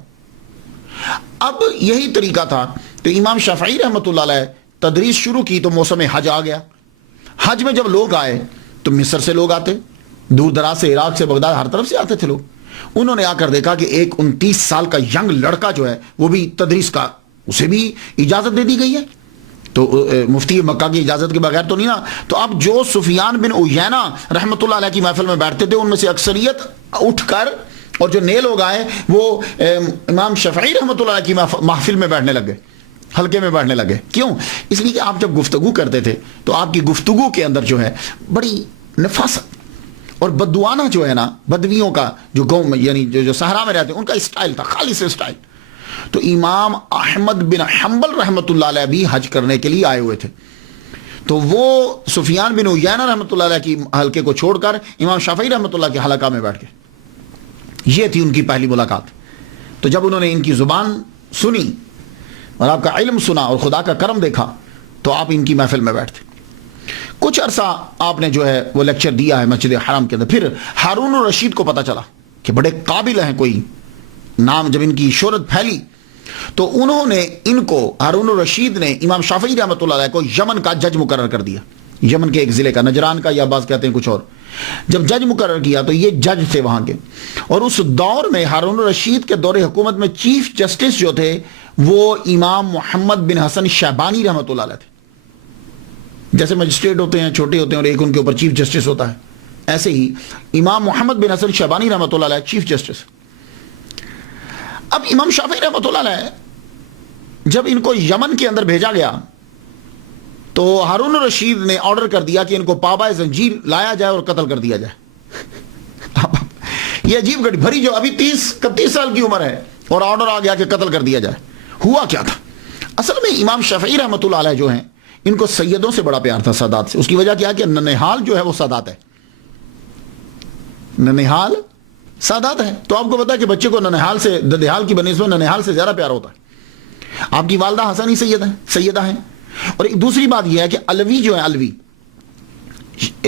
اب یہی طریقہ تھا. تو امام شافعی رحمۃ اللہ علیہ تدریس شروع کی تو موسم حج آ گیا. حج میں جب لوگ آئے تو مصر سے لوگ آتے، دور دراز سے، عراق سے، بغداد، ہر طرف سے آتے تھے لوگ. انہوں نے آ کر دیکھا کہ ایک 29 سال کا ینگ لڑکا جو ہے وہ بھی تدریس کا، اسے بھی اجازت دے دی گئی ہے. تو مفتی مکہ کی اجازت کے بغیر تو نہیں نا. تو اب جو سفیان بن عیینہ رحمۃ اللہ علیہ کی محفل میں بیٹھتے تھے ان میں سے اکثریت اٹھ کر، اور جو نئے لوگ آئے وہ امام شافعی رحمۃ اللہ علیہ کی محفل میں بیٹھنے لگ گئے، حلقے میں بیٹھنے لگے. کیوں؟ اس لیے کہ آپ جب گفتگو کرتے تھے تو آپ کی گفتگو کے اندر جو ہے بڑی نفاست اور بدوانہ جو ہے نا، بدویوں کا جو گاؤں میں، یعنی جو صحرا میں رہتے ہیں، ان کا اسٹائل تھا، خالص اسٹائل. تو امام احمد بن حنبل رحمۃ اللہ علیہ بھی حج کرنے کے لیے آئے ہوئے تھے. تو وہ سفیان بن عیینہ رحمۃ اللہ علیہ کی حلقے کو چھوڑ کر امام شافعی رحمۃ اللہ کے حلقہ میں بیٹھ گئے. یہ تھی ان کی پہلی ملاقات. تو جب انہوں نے ان کی زبان سنی اور آپ کا علم سنا اور خدا کا کرم دیکھا تو آپ ان کی محفل میں بیٹھتے. کچھ عرصہ آپ نے جو ہے وہ لیکچر دیا ہے مسجد حرام کے اندر. پھر ہارون الرشید کو پتہ چلا کہ بڑے قابل ہیں، کوئی نام، جب ان کی شہرت پھیلی تو انہوں نے ان کو، ہارون الرشید نے امام شافعی رحمۃ اللہ علیہ کو یمن کا جج مقرر کر دیا. یمن کے ایک ضلع کا، نجران کا، یا بعض کہتے ہیں کچھ اور. جب جج مقرر کیا تو یہ جج تھے وہاں کے. اور اس دور میں ہارون الرشید کے دور حکومت میں چیف جسٹس جو تھے وہ امام محمد بن حسن شیبانی رحمۃ اللہ علیہ تھے. جیسے مجسٹریٹ ہوتے ہیں، چھوٹے ہوتے ہیں، اور ایک ان کے اوپر چیف جسٹس ہوتا ہے، ایسے ہی امام محمد بن حسن شیبانی رحمۃ اللہ علیہ چیف جسٹس. اب امام شافعی رحمۃ اللہ علیہ جب ان کو یمن کے اندر بھیجا گیا تو ہارون الرشید نے آرڈر کر دیا کہ ان کو پابائے زنجیر لایا جائے اور قتل کر دیا جائے. یہ عجیب گھڑی بھری، جو ابھی 31 سال کی عمر ہے اور آرڈر آ گیا کہ قتل کر دیا جائے. ہوا کیا تھا؟ اصل میں امام شافعی رحمۃ اللہ علیہ جو ہیں ان کو سیدوں سے بڑا پیار تھا، سادات سے. اس کی وجہ کیا ہے کہ ننہال جو ہے وہ سادات ہے، ننہال سادات ہے. تو آپ کو پتا ہے کہ بچے کو ننہال سے، ددہال کی بنسبت ننہال سے زیادہ پیار ہوتا ہے. آپ کی والدہ حسنی سیدہ ہیں. اور ایک دوسری بات یہ ہے کہ علوی جو ہے، علوی،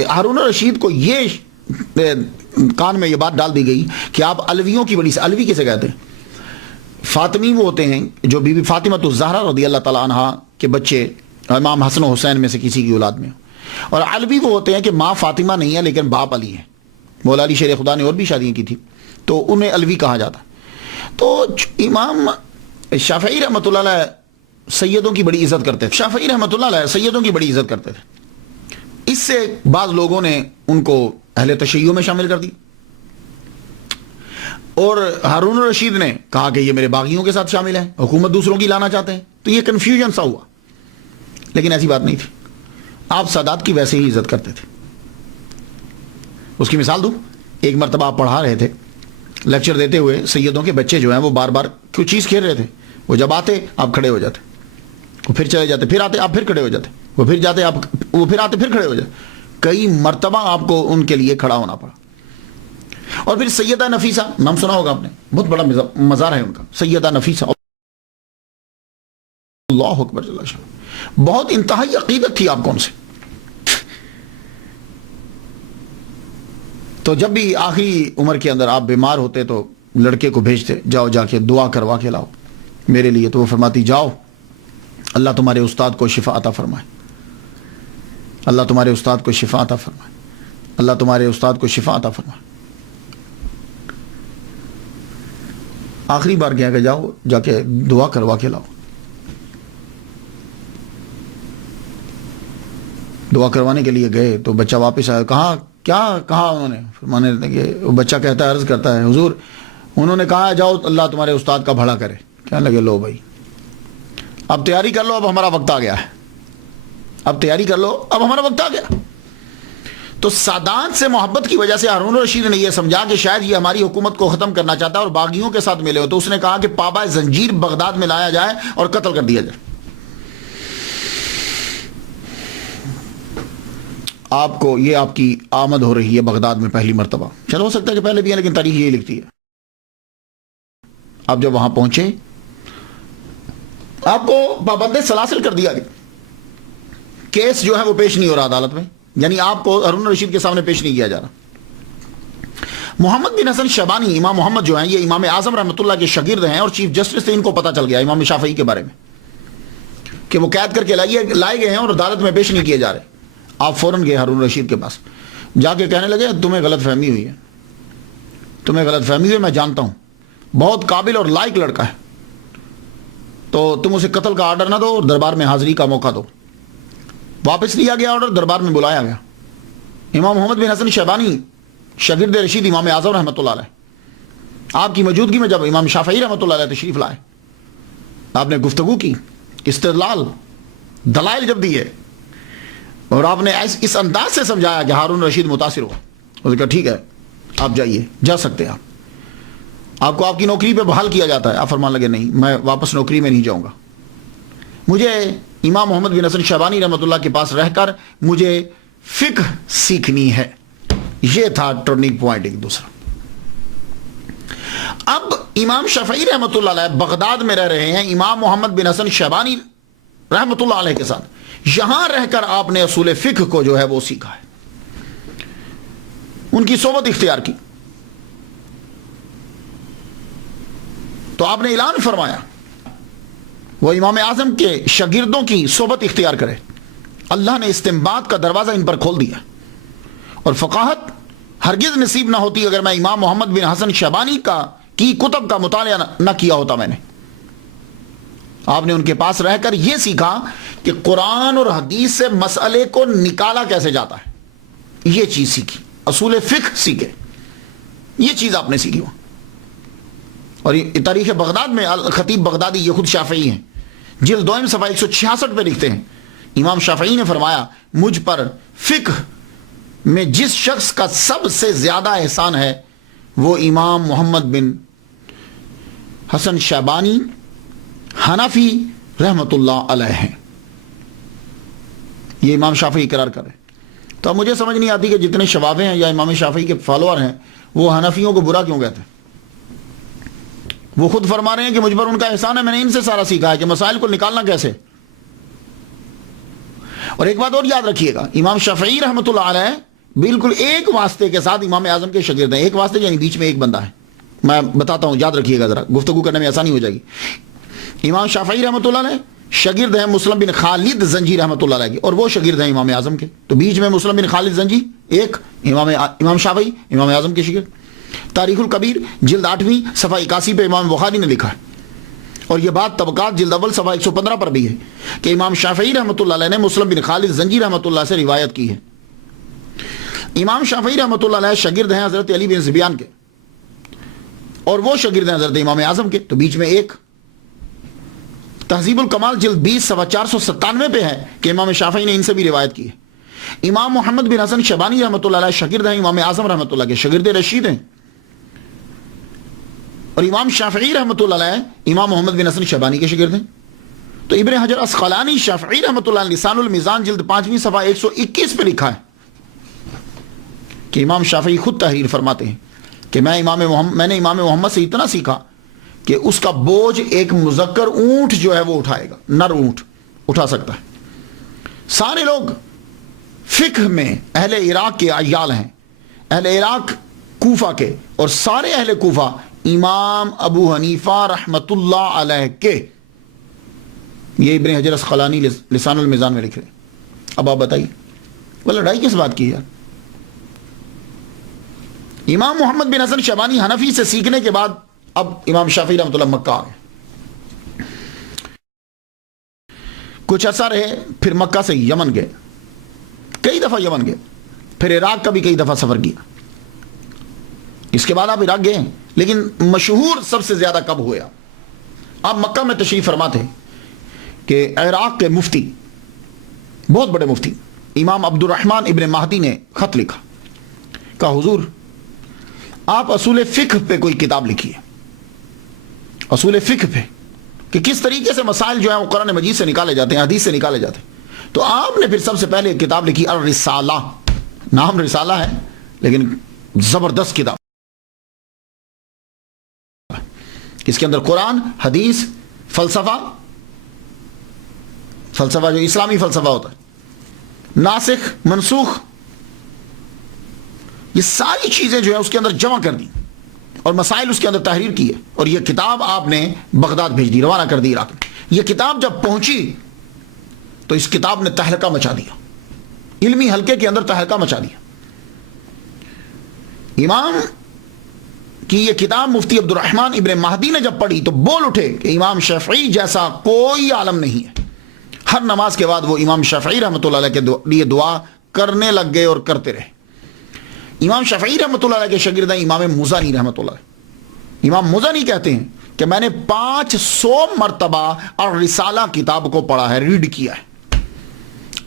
ہارون الرشید کو یہ کان میں یہ بات ڈال دی گئی کہ آپ علویوں کی بڑی، علوی کسے کہتے ہیں؟ فاطمی وہ ہوتے ہیں جو بی بی فاطمہ الزہرا رضی اللہ تعالیٰ عنہا کے بچے امام حسن و حسین میں سے کسی کی اولاد میں. اور علوی وہ ہوتے ہیں کہ ماں فاطمہ نہیں ہے لیکن باپ علی ہے. مولا علی شیر خدا نے اور بھی شادیاں کی تھی تو انہیں علوی کہا جاتا. تو امام شافعی رحمۃ اللہ علیہ سیدوں کی بڑی عزت کرتے تھے. شافعی رحمۃ اللہ علیہ سیدوں کی بڑی عزت کرتے تھے. اس سے بعض لوگوں نے ان کو اہل تشیع میں شامل کر دی، اور ہارون الرشید نے کہا کہ یہ میرے باغیوں کے ساتھ شامل ہیں، حکومت دوسروں کی لانا چاہتے ہیں. تو یہ کنفیوژن سا ہوا، لیکن ایسی بات نہیں تھی. آپ سادات کی ویسے ہی عزت کرتے تھے. اس کی مثال دوں. ایک مرتبہ آپ پڑھا رہے تھے، لیکچر دیتے ہوئے، سیدوں کے بچے جو ہیں وہ بار بار کوئی چیز کھیل رہے تھے. وہ جب آتے آپ کھڑے ہو جاتے، وہ پھر چلے جاتے، پھر آتے آپ پھر کھڑے ہو جاتے، وہ پھر جاتے آپ، وہ پھر آتے پھر کھڑے ہو جاتے. کئی مرتبہ آپ کو ان کے لیے کھڑا ہونا پڑا. اور پھر سیدہ نفیسہ، نام سنا ہوگا آپ نے، بہت بڑا مزار ہے ان کا، سیدہ نفیسہ، اللہ اکبر جل شانہ، بہت انتہائی عقیدت تھی آپ کو ان سے. تو جب بھی آخری عمر کے اندر آپ بیمار ہوتے تو لڑکے کو بھیجتے، جاؤ جا کے دعا کروا کے لاؤ میرے لیے. تو وہ فرماتی جاؤ، اللہ تمہارے استاد کو شفا عطا فرمائے، اللہ تمہارے استاد کو شفا عطا فرمائے، اللہ تمہارے استاد کو شفا عطا فرمائے. آخری بار گیا کہ جاؤ جا کے دعا کروا کے لاؤ. دعا کروانے کے لیے گئے تو بچہ واپس آیا. کہا انہوں نے، فرمانے لگے، وہ بچہ کہتا ہے، عرض کرتا ہے، حضور انہوں نے کہا جاؤ اللہ تمہارے استاد کا بھلا کرے. کہنے لگے لو بھائی اب تیاری کر لو، اب ہمارا وقت آ گیا ہے، اب تیاری کر لو، اب ہمارا وقت آ گیا. تو سادات سے محبت کی وجہ سے ہارون الرشید نے یہ سمجھا کہ شاید یہ ہماری حکومت کو ختم کرنا چاہتا ہے اور باغیوں کے ساتھ ملے ہو. تو اس نے کہا کہ پابائے زنجیر بغداد میں لایا جائے اور قتل کر دیا جائے. آپ کو یہ آپ کی آمد ہو رہی ہے بغداد میں پہلی مرتبہ. چلو ہو سکتا ہے کہ پہلے بھی ہے لیکن تاریخ یہ لکھتی ہے. آپ جب وہاں پہنچے آپ کو پابند سلاسل کر دیا گیا. کیس جو ہے وہ پیش نہیں ہو رہا عدالت میں، یعنی آپ کو ہارون رشید کے سامنے پیش نہیں کیا جا رہا. محمد بن حسن شیبانی، امام محمد جو ہیں یہ امام اعظم رحمۃ اللہ کے شاگرد ہیں اور چیف جسٹس سے ان کو پتہ چل گیا امام شافعی کے بارے میں کہ وہ قید کر کے لائے گئے ہیں اور عدالت میں پیش نہیں کیے جا رہے. آپ فوراً گئے ہارون رشید کے پاس، جا کے کہنے لگے تمہیں غلط فہمی ہوئی ہے، تمہیں غلط فہمی ہوئی، میں جانتا ہوں بہت قابل اور لائق لڑکا ہے، تو تم اسے قتل کا آرڈر نہ دو اور دربار میں حاضری کا موقع دو. واپس لیا گیا آرڈر، دربار میں بلایا گیا. امام محمد بن حسن شیبانی شاگرد رشید امام اعظم رحمۃ اللہ علیہ، آپ کی موجودگی میں جب امام شافعی رحمۃ اللہ علیہ تشریف لائے، آپ نے گفتگو کی، استدلال دلائل جب دیے اور آپ نے اس انداز سے سمجھایا کہ ہارون رشید متاثر ہو. اس نے کہا ٹھیک ہے آپ جائیے، جا سکتے ہیں آپ کو آپ کی نوکری پہ بحال کیا جاتا ہے. آپ فرمان لگے نہیں، میں واپس نوکری میں نہیں جاؤں گا، مجھے امام محمد بن حسن شیبانی رحمۃ اللہ کے پاس رہ کر مجھے فقہ سیکھنی ہے. یہ تھا ٹرننگ پوائنٹ ایک دوسرا. اب امام شافعی رحمۃ اللہ علیہ بغداد میں رہ رہے ہیں امام محمد بن حسن شیبانی رحمۃ اللہ علیہ کے ساتھ. یہاں رہ کر آپ نے اصول فقہ کو جو ہے وہ سیکھا ہے، ان کی صحبت اختیار کی. تو آپ نے اعلان فرمایا وہ امام اعظم کے شاگردوں کی صحبت اختیار کرے. اللہ نے استنباط کا دروازہ ان پر کھول دیا اور فقاہت ہرگز نصیب نہ ہوتی اگر میں امام محمد بن حسن شیبانی کی کتب کا مطالعہ نہ کیا ہوتا. میں نے آپ نے ان کے پاس رہ کر یہ سیکھا کہ قرآن اور حدیث سے مسئلے کو نکالا کیسے جاتا ہے، یہ چیز سیکھی، اصول فقہ سیکھے، یہ چیز آپ نے سیکھی. اور تاریخ بغداد میں الخطیب بغدادی یہ خود شافعی ہیں، جلد 2 صفحہ 166 پہ لکھتے ہیں امام شافعی نے فرمایا مجھ پر فقہ میں جس شخص کا سب سے زیادہ احسان ہے وہ امام محمد بن حسن شیبانی حنفی رحمۃ اللہ علیہ ہیں. یہ امام شافعی اقرار کر رہے ہیں. تو اب مجھے سمجھ نہیں آتی کہ جتنے شوافے ہیں یا امام شافعی کے فالوور ہیں وہ حنفیوں کو برا کیوں کہتے ہیں. وہ خود فرما رہے ہیں کہ مجھ پر ان کا احسان ہے، میں نے ان سے سارا سیکھا ہے کہ مسائل کو نکالنا کیسے. اور ایک بات اور یاد رکھیے گا، امام شافعی رحمۃ اللہ علیہ بالکل ایک واسطے کے ساتھ امام اعظم کے شاگرد ہیں. ایک واسطے یعنی بیچ میں ایک بندہ ہے. میں بتاتا ہوں، یاد رکھیے گا ذرا، گفتگو کرنے میں آسانی ہو جائے گی. امام شافعی رحمۃ اللہ علیہ شاگرد ہیں مسلم بن خالد زنجی رحمۃ اللہ علیہ کے، اور وہ شاگرد ہیں امام اعظم کے. تو بیچ میں مسلم بن خالد زنجی ایک، امام شافعی امام اعظم کے شاگرد. تاریخ الکبیر جلد 8ویں صفحہ 81 پہ امام بخاری نے لکھا ہے، اور یہ بات طبقات جلد اول صفحہ 115 پر بھی ہے کہ امام شافعی رحمۃ اللہ علیہ نے مسلم بن خالد زنجی رحمۃ اللہ سے روایت کی ہے. امام شافعی رحمۃ اللہ علیہ شاگرد ہیں حضرت علی بن زبیان کے، اور وہ شاگرد ہیں حضرت امام اعظم کے. تو بیچ میں ایک. تہذیب الکمال جلد 20 صفحہ 497 پہ ہے کہ امام شافعی نے ان سے بھی روایت کی ہے. امام محمد بن حسن شیبانی رحمۃ اللہ علیہ شاگرد ہیں امام اعظم رحمۃ اللہ کے، شاگرد رشید ہیں. اور امام شافعی رحمۃ اللہ علیہ امام محمد بن حسن شیبانی کے شاگرد ہیں. تو ابن حجر اسقلانی شافعی رحمۃ اللہ علیہ لسان المیزان جلد 5ویں صفحہ 121 پہ لکھا ہے کہ امام شافعی خود تحریر فرماتے ہیں کہ میں نے امام محمد سے اتنا سیکھا کہ اس کا بوجھ ایک مذکر اونٹ جو ہے وہ اٹھائے گا، نر اونٹ اٹھا سکتا ہے. سارے لوگ فقہ میں اہل عراق کے عیال ہیں، اہل عراق کوفہ کے، اور سارے اہل کوفہ امام ابو حنیفہ رحمت اللہ علیہ کے. یہ ابن حجر اسقلانی لسان المیزان میں لکھ رہے ہیں. اب آپ بتائیے وہ لڑائی کس بات کی ہے؟ امام محمد بن حسن شیبانی حنفی سے سیکھنے کے بعد اب امام شافعی رحمۃ اللہ مکہ آ گئے. کچھ عرصہ رہے، پھر مکہ سے یمن گئے، کئی دفعہ یمن گئے، پھر عراق کا بھی کئی دفعہ سفر کیا. اس کے بعد آپ عراق گئے، لیکن مشہور سب سے زیادہ کب ہوا؟ آپ مکہ میں تشریف فرما تھے کہ عراق کے مفتی، بہت بڑے مفتی امام عبد الرحمن ابن مہدی نے خط لکھا، کہا حضور آپ اصول فقہ پہ کوئی کتاب لکھیے، اصول فقہ پہ کہ کس طریقے سے مسائل جو ہیں وہ قرآن مجید سے نکالے جاتے ہیں، حدیث سے نکالے جاتے ہیں. تو آپ نے پھر سب سے پہلے کتاب لکھی الرسالہ، نام رسالہ ہے لیکن زبردست کتاب، اس کے اندر قرآن، حدیث، فلسفہ جو اسلامی فلسفہ ہوتا ہے، ناسخ منسوخ، یہ ساری چیزیں جو ہے اس کے اندر جمع کر دی اور مسائل اس کے اندر تحریر کی ہے، اور یہ کتاب آپ نے بغداد بھیج دی، روانہ کر دی عراق میں۔ یہ کتاب جب پہنچی تو اس کتاب نے تہلکہ مچا دیا، علمی حلقے کے اندر تہلکہ مچا دیا۔ امام کی یہ کتاب مفتی عبد الرحمن ابن مہدی نے جب پڑھی تو بول اٹھے کہ امام شافعی جیسا کوئی عالم نہیں ہے۔ ہر نماز کے بعد وہ امام شافعی رحمۃ اللہ علیہ کے لیے دعا کرنے لگ گئے اور کرتے رہے۔ امام شافعی رحمۃ اللہ علیہ کے شاگرد ہیں امام مزنی رحمۃ اللہ علیہ۔ امام مزنی کہتے ہیں کہ میں نے 500 مرتبہ اور رسالہ کتاب کو پڑھا ہے، ریڈ کیا ہے۔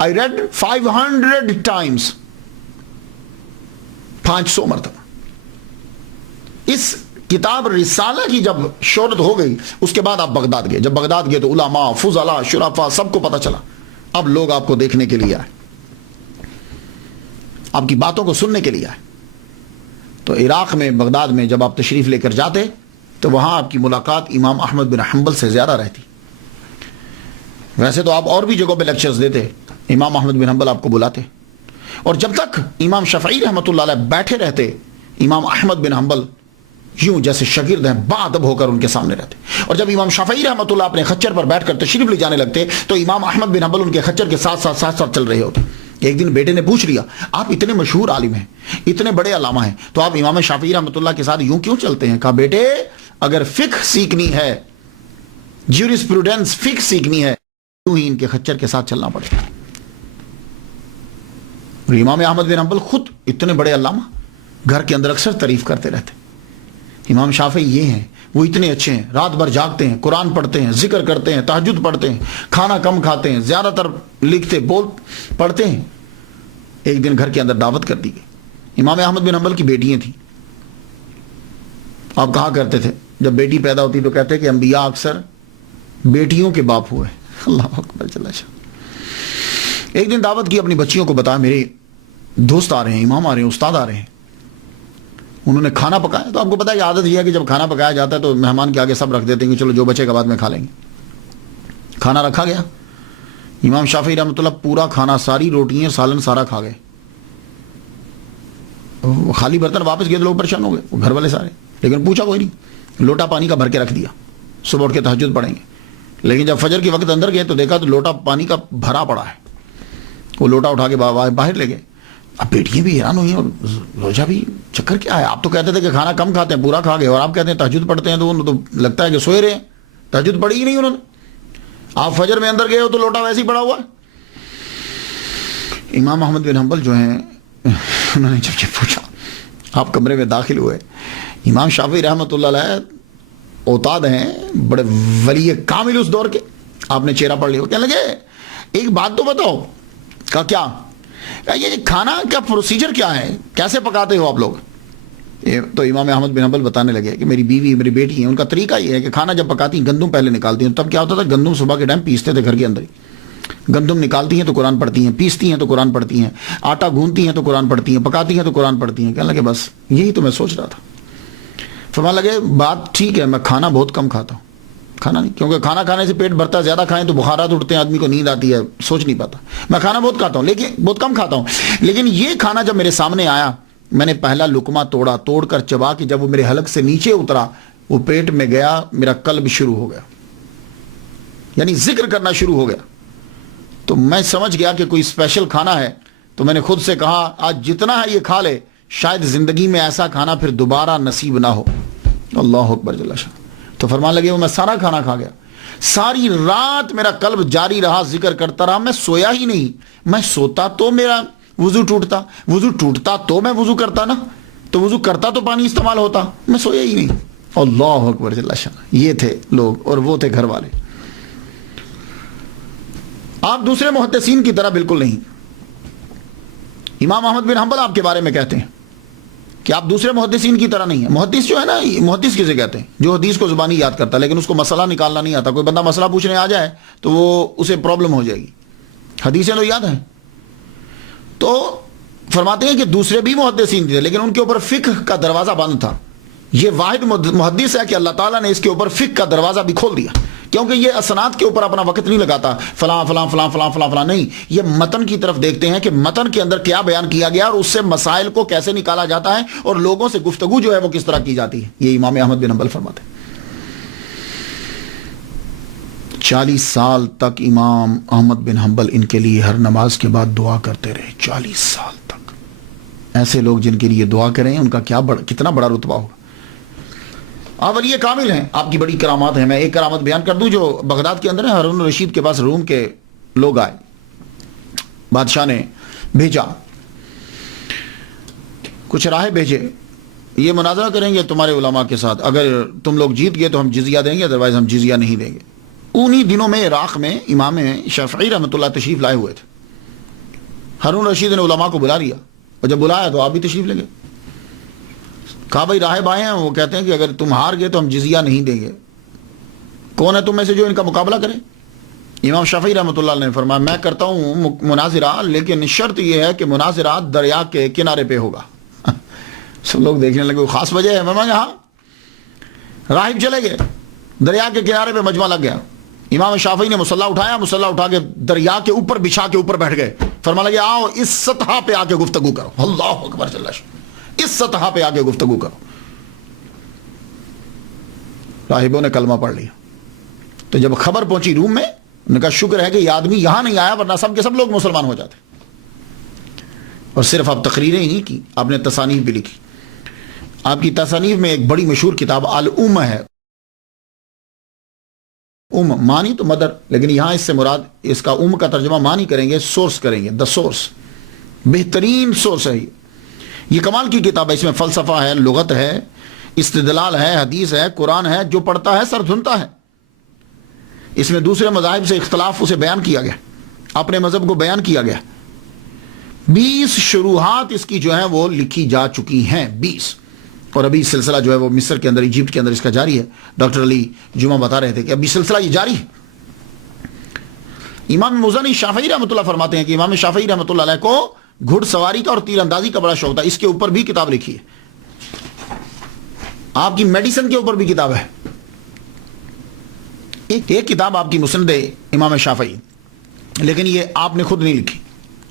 I read 500 times، 500 مرتبہ۔ اس کتاب رسالہ کی جب شہرت ہو گئی اس کے بعد آپ بغداد گئے۔ جب بغداد گئے تو علماء، فضلاء، شرفاء سب کو پتہ چلا، اب لوگ آپ کو دیکھنے کے لیے آئے، آپ کی باتوں کو سننے کے لیے آئے۔ تو عراق میں، بغداد میں جب آپ تشریف لے کر جاتے تو وہاں آپ کی ملاقات امام احمد بن حنبل سے زیادہ رہتی۔ ویسے تو آپ اور بھی جگہوں پہ لیکچرز دیتے، امام احمد بن حنبل آپ کو بلاتے، اور جب تک امام شافعی رحمۃ اللہ علیہ بیٹھے رہتے، امام احمد بن حنبل یوں جیسے شاگرد ہیں باادب ہو کر ان کے سامنے رہتے، اور جب امام شافعی رحمۃ اللہ اپنے خچر پر بیٹھ کر تشریف لے جانے لگتے تو امام احمد بن حنبل ان کے خچر کے ساتھ ساتھ چل رہے ہوتے۔ ایک دن بیٹے نے پوچھ لیا، آپ اتنے مشہور عالم ہیں، اتنے بڑے علامہ ہیں، تو آپ امام شافعی رحمۃ اللہ کے ساتھ یوں کیوں چلتے ہیں؟ کہا بیٹے اگر فقہ سیکھنی ہے، جیورسپروڈنس، فقہ سیکھنی ہے، یوں ہی ان کے خچر کے ساتھ چلنا پڑے گا۔ اور امام احمد بن حنبل خود اتنے بڑے علامہ، گھر کے اندر اکثر تعریف کرتے رہتے، امام شافعی یہ ہیں، وہ اتنے اچھے ہیں، رات بھر جاگتے ہیں، قرآن پڑھتے ہیں، ذکر کرتے ہیں، تہجد پڑھتے ہیں، کھانا کم کھاتے ہیں، زیادہ تر لکھتے پڑھتے ہیں۔ ایک دن گھر کے اندر دعوت کر دی گئی۔ امام احمد بن حنبل کی بیٹیاں تھیں۔ آپ کہا کرتے تھے جب بیٹی پیدا ہوتی تو کہتے کہ انبیاء اکثر بیٹیوں کے باپ ہوئے۔ اللہ اکبر جل شان۔ ایک دن دعوت کی، اپنی بچیوں کو بتایا میرے دوست آ رہے ہیں، امام آ رہے ہیں، استاد آ رہے ہیں۔ انہوں نے کھانا پکایا، تو آپ کو پتا ہے عادت یہ ہے کہ جب کھانا پکایا جاتا ہے تو مہمان کے آگے سب رکھ دیتے ہیں کہ چلو جو بچے کا بعد میں کھا لیں گے۔ کھانا رکھا گیا، امام شافعی رحمۃ اللہ پورا کھانا، ساری روٹیاں، سالن سارا کھا گئے۔ خالی برتن واپس گئے تو لوگ پریشان ہو گئے، گھر والے سارے، لیکن پوچھا کوئی نہیں، لوٹا پانی کا بھر کے رکھ دیا، صبح اٹھ کے تہجد پڑھیں گے۔ لیکن جب فجر کے وقت اندر گئے تو دیکھا تو لوٹا پانی کا بھرا پڑا ہے، وہ لوٹا اٹھا کے باہر لے گئے۔ اب بیٹیاں بھی حیران ہوئی اور روجا بھی، چکر کیا ہے؟ آپ تو کہتے تھے کہ کھانا کم کھاتے ہیں، پورا کھا گئے، اور آپ کہتے ہیں تہجد پڑھتے ہیں، تو انہوں تو لگتا ہے کہ سوئے رہے ہیں، تہجد پڑھی ہی نہیں انہوں نے۔ آپ فجر میں اندر گئے ہو تو لوٹا ویسے ہی پڑا ہوا ہے۔ امام احمد بن حنبل جو ہیں انہوں نے جب پوچھا، آپ کمرے میں داخل ہوئے، امام شافعی رحمۃ اللہ علیہ اوتاد ہیں، بڑے ولی کامل اس دور کے، آپ نے چہرہ پڑھ لیا، کہنے لگے ایک بات تو بتاؤ۔ کہا کیا؟ یہ کھانا کا پروسیجر کیا ہے، کیسے پکاتے ہو آپ لوگ؟ تو امام احمد بن حنبل بتانے لگے کہ میری بیوی، میری بیٹی ہیں، ان کا طریقہ یہ ہے کہ کھانا جب پکاتی ہیں گندم پہلے نکالتی ہیں۔ تب کیا ہوتا تھا، گندم صبح کے ٹائم پیستے تھے گھر کے اندر ہی، گندم نکالتی ہیں تو قرآن پڑھتی ہیں، پیستی ہیں تو قرآن پڑھتی ہیں، آٹا گوندتی ہیں تو قرآن پڑھتی ہیں، پکاتی ہیں تو قرآن پڑھتی ہیں۔ کہنے لگے بس یہی تو میں سوچ رہا تھا۔ فرمانے لگے بات ٹھیک ہے، میں کھانا بہت کم کھاتا ہوں، کھانا نہیں، کیونکہ کھانا کھانے سے پیٹ بھرتا ہے، زیادہ کھائیں تو بخارات اٹھتے ہیں، آدمی کو نیند آتی ہے، سوچ نہیں پاتا۔ میں کھانا بہت کھاتا ہوں لیکن بہت کم کھاتا ہوں، لیکن یہ کھانا جب میرے سامنے آیا، میں نے پہلا لقمہ توڑا، توڑ کر چبا کے جب وہ میرے حلق سے نیچے اترا، وہ پیٹ میں گیا، میرا قلب شروع ہو گیا، یعنی ذکر کرنا شروع ہو گیا۔ تو میں سمجھ گیا کہ کوئی اسپیشل کھانا ہے، تو میں نے خود سے کہا آج جتنا ہے یہ کھا لے، شاید زندگی میں ایسا کھانا پھر دوبارہ نصیب نہ ہو۔ اللہ اکبر جل شان۔ تو فرمان لگے وہ میں سارا کھانا کھا گیا، ساری رات میرا قلب جاری رہا، ذکر کرتا رہا، میں سویا ہی نہیں۔ میں سوتا تو میرا وضو ٹوٹتا، وضو ٹوٹتا تو میں وضو کرتا نا، تو وضو کرتا تو پانی استعمال ہوتا، میں سویا ہی نہیں۔ اللہ اکبر جل شان۔ یہ تھے لوگ اور وہ تھے گھر والے۔ آپ دوسرے محدثین کی طرح بالکل نہیں۔ امام احمد بن حنبل آپ کے بارے میں کہتے ہیں کہ آپ دوسرے محدثین کی طرح نہیں ہیں۔ محدث جو ہے نا، محدث کسے کہتے ہیں؟ جو حدیث کو زبانی یاد کرتا ہے لیکن اس کو مسئلہ نکالنا نہیں آتا۔ کوئی بندہ مسئلہ پوچھنے آ جائے تو وہ اسے پرابلم ہو جائے گی حدیثیں تو یاد ہیں. تو فرماتے ہیں کہ دوسرے بھی محدثین تھے لیکن ان کے اوپر فقہ کا دروازہ بند تھا. یہ واحد محدث ہے کہ اللہ تعالیٰ نے اس کے اوپر فقہ کا دروازہ بھی کھول دیا, کیونکہ یہ اسناد کے اوپر اپنا وقت نہیں لگاتا فلاں فلاں فلاں فلاں فلاں فلاں, نہیں, یہ متن کی طرف دیکھتے ہیں کہ متن کے اندر کیا بیان کیا گیا اور اس سے مسائل کو کیسے نکالا جاتا ہے اور لوگوں سے گفتگو جو ہے وہ کس طرح کی جاتی ہے. یہ امام احمد بن حنبل فرماتے ہیں. 40 سال تک امام احمد بن حنبل ان کے لیے ہر نماز کے بعد دعا کرتے رہے. 40 سال تک. ایسے لوگ جن کے لیے دعا کریں ان کا کتنا بڑا رتبہ ہوگا. آپ ولی کامل ہیں, آپ کی بڑی کرامات ہیں. میں ایک کرامت بیان کر دوں جو بغداد کے اندر ہے. ہارون الرشید کے پاس روم کے لوگ آئے, بادشاہ نے بھیجا, کچھ راہ بھیجے, یہ مناظرہ کریں گے تمہارے علماء کے ساتھ, اگر تم لوگ جیت گئے تو ہم جزیہ دیں گے, ادروائز ہم جزیہ نہیں دیں گے. انہی دنوں میں عراق میں امام شافعی رحمۃ اللہ تشریف لائے ہوئے تھے. ہارون الرشید نے علماء کو بلا لیا, اور جب بلایا تو آپ بھی تشریف لے گئے. کہا بھائی راہب آئے ہیں, وہ کہتے ہیں کہ اگر تم ہار گئے تو ہم جزیہ نہیں دیں گے, کون ہے تم میں سے جو ان کا مقابلہ کرے؟ امام شافعی رحمۃ اللہ نے فرمایا میں کرتا ہوں مناظرہ, لیکن شرط یہ ہے کہ مناظرہ دریا کے کنارے پہ ہوگا. سب لوگ دیکھنے لگے, خاص وجہ ہے؟ میں ہاں. راہب چلے گئے, دریا کے کنارے پہ مجمع لگ گیا. امام شافعی نے مصلی اٹھایا, مصلی اٹھا کے دریا کے اوپر بچھا کے اوپر بیٹھ گئے. فرمانے لگے آؤ اس سطح پہ آ کے گفتگو کرو. اللہ اکبر, اس سطح پہ آ کے گفتگو کرو. راہبوں نے کلمہ پڑھ لیا. تو جب خبر پہنچی روم میں, انہوں نے کہا شکر ہے کہ یہ آدمی یہاں نہیں آیا, ورنہ سب کے سب لوگ مسلمان ہو جاتے. اور صرف آپ تقریریں ہی نہیں کی, آپ نے تصانیف بھی لکھی. آپ کی تصانیف میں ایک بڑی مشہور کتاب الام ہے. مانی تو مدر, لیکن یہاں اس سے مراد, اس کا کا ترجمہ مانی کریں گے, سورس کریں گے, دا سورس. بہترین سورس ہے یہ کمال کی کتاب ہے. اس میں فلسفہ ہے, لغت ہے, استدلال ہے, حدیث ہے, قرآن ہے. جو پڑھتا ہے سر دھنتا ہے. اس میں دوسرے مذاہب سے اختلاف اسے بیان کیا گیا, اپنے مذہب کو بیان کیا گیا. 20 شروحات اس کی جو ہیں وہ لکھی جا چکی ہیں, 20. اور ابھی سلسلہ جو ہے وہ مصر کے اندر, ایجپٹ کے اندر اس کا جاری ہے. ڈاکٹر علی جمعہ بتا رہے تھے کہ ابھی سلسلہ یہ جاری ہے. امام مزنی شافعی رحمۃ اللہ فرماتے ہیں کہ امام شافعی رحمۃ اللہ علیہ کو گھڑ سواری کا اور تیر اندازی کا بڑا شوق تھا. اس کے اوپر بھی کتاب لکھی ہے. آپ کی میڈیسن کے اوپر بھی کتاب ہے. ایک کتاب آپ کی مسند امام شافعی, لیکن یہ آپ نے خود نہیں لکھی.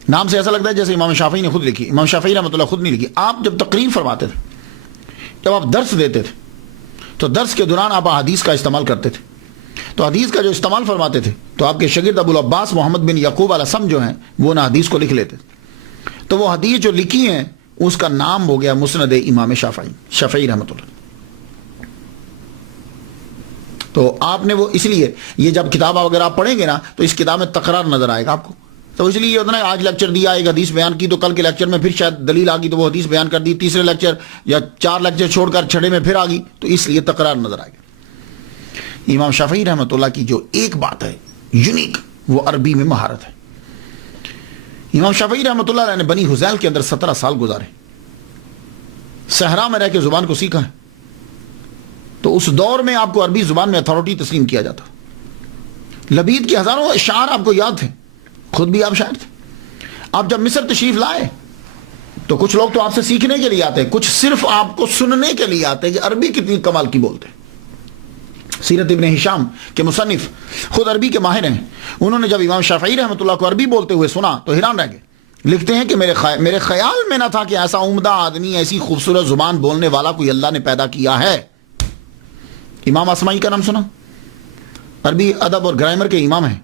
نام سے ایسا لگتا ہے جیسے امام شافعی نے خود لکھی. امام شافعی رحمۃ اللہ خود نہیں لکھی. آپ جب تقریر فرماتے تھے, جب آپ درس دیتے تھے, تو درس کے دوران آپ حدیث کا استعمال کرتے تھے. تو حدیث کا جو استعمال فرماتے تھے تو آپ کے شاگرد ابو العباس محمد بن یعقوب الاسم جو ہیں وہ نہ حدیث کو لکھ لیتے. تو وہ حدیث جو لکھی ہیں اس کا نام ہو گیا مسند امام شافعی رحمۃ اللہ. تو آپ نے وہ, اس لیے یہ جب کتاب اگر آپ پڑھیں گے نا تو اس کتاب میں تکرار نظر آئے گا آپ کو. تو اس لیے یہ ہوتا ہے آج لیکچر دیا, ایک حدیث بیان کی, تو کل کے لیکچر میں پھر شاید دلیل آ گئی تو وہ حدیث بیان کر دی, تیسرے لیکچر یا 4 لیکچر چھوڑ کر چھٹے میں پھر آ گئی, تو اس لیے تکرار نظر آئے گا. امام شافعی رحمۃ اللہ کی جو ایک بات ہے یونیک, وہ عربی میں مہارت ہے. امام شافعی رحمۃ اللہ علیہ نے بنی حذیل کے اندر 17 سال گزارے, صحرا میں رہ کے زبان کو سیکھا ہے. تو اس دور میں آپ کو عربی زبان میں اتھارٹی تسلیم کیا جاتا. لبید کے ہزاروں اشعار آپ کو یاد تھے, خود بھی آپ شاعر تھے. آپ جب مصر تشریف لائے تو کچھ لوگ تو آپ سے سیکھنے کے لیے آتے, کچھ صرف آپ کو سننے کے لیے آتے کہ عربی کتنی کمال کی بولتے. سیرت ابن ہشام کے مصنف خود عربی کے ماہر ہیں. انہوں نے جب امام شافعی رحمۃ اللہ کو عربی بولتے ہوئے سنا تو حیران رہ گئے. لکھتے ہیں کہ میرے خیال میں نہ تھا کہ ایسا عمدہ آدمی, ایسی خوبصورت زبان بولنے والا کوئی اللہ نے پیدا کیا ہے. امام اسماعی کا نام سنا, عربی ادب اور گرامر کے امام ہیں.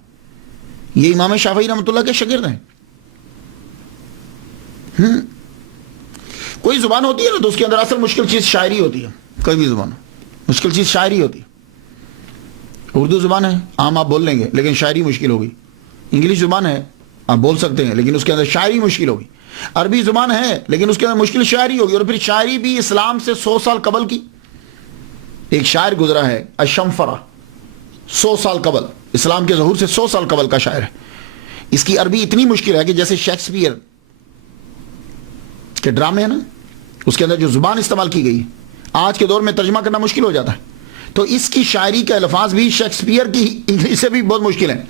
یہ امام شافعی رحمۃ اللہ کے شاگرد ہیں. کوئی زبان ہوتی ہے نا تو اس کے اندر اصل مشکل چیز شاعری ہوتی ہے. کوئی بھی زبان مشکل چیز شاعری ہوتی ہے. اردو زبان ہے عام آپ بول لیں گے لیکن شاعری مشکل ہوگی. انگلش زبان ہے آپ بول سکتے ہیں لیکن اس کے اندر شاعری مشکل ہوگی. عربی زبان ہے لیکن اس کے اندر مشکل شاعری ہوگی. اور پھر شاعری بھی اسلام سے 100 سال قبل کی. ایک شاعر گزرا ہے الشمفرہ, 100 سال قبل, اسلام کے ظہور سے 100 سال قبل کا شاعر ہے. اس کی عربی اتنی مشکل ہے کہ جیسے شیکسپیئر کے ڈرامے ہیں نا, اس کے اندر جو زبان استعمال کی گئی آج کے دور میں ترجمہ کرنا مشکل ہو جاتا ہے. تو اس کی شاعری کے الفاظ بھی شیکسپیئر کی انگلش سے بھی بہت مشکل ہیں.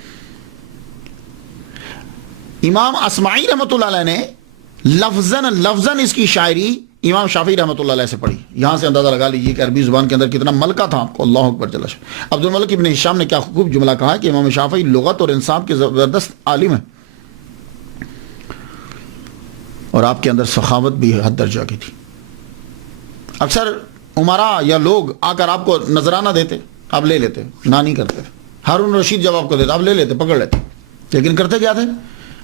امام اصمعی رحمۃ اللہ علیہ نے لفظاً اس کی شاعری امام شافعی رحمۃ اللہ علیہ سے پڑھی. یہاں سے اندازہ لگا لیجیے کہ عربی زبان کے اندر کتنا ملکہ تھا آپ کو. اللہ اکبر جل شانہ. عبد الملک ابن ہشام نے کیا خوب جملہ کہا ہے کہ امام شافعی لغت اور انصاف کے زبردست عالم ہیں اور آپ کے اندر سخاوت بھی حد درجہ کی تھی. اکثر عمرا یا لوگ آ کر آپ کو نذرانہ دیتے, آپ لے لیتے, نہ نہیں کرتے. ہارون رشید جب آپ کو دیتا آپ لے لیتے, پکڑ لیتے, لیکن کرتے کیا تھے؟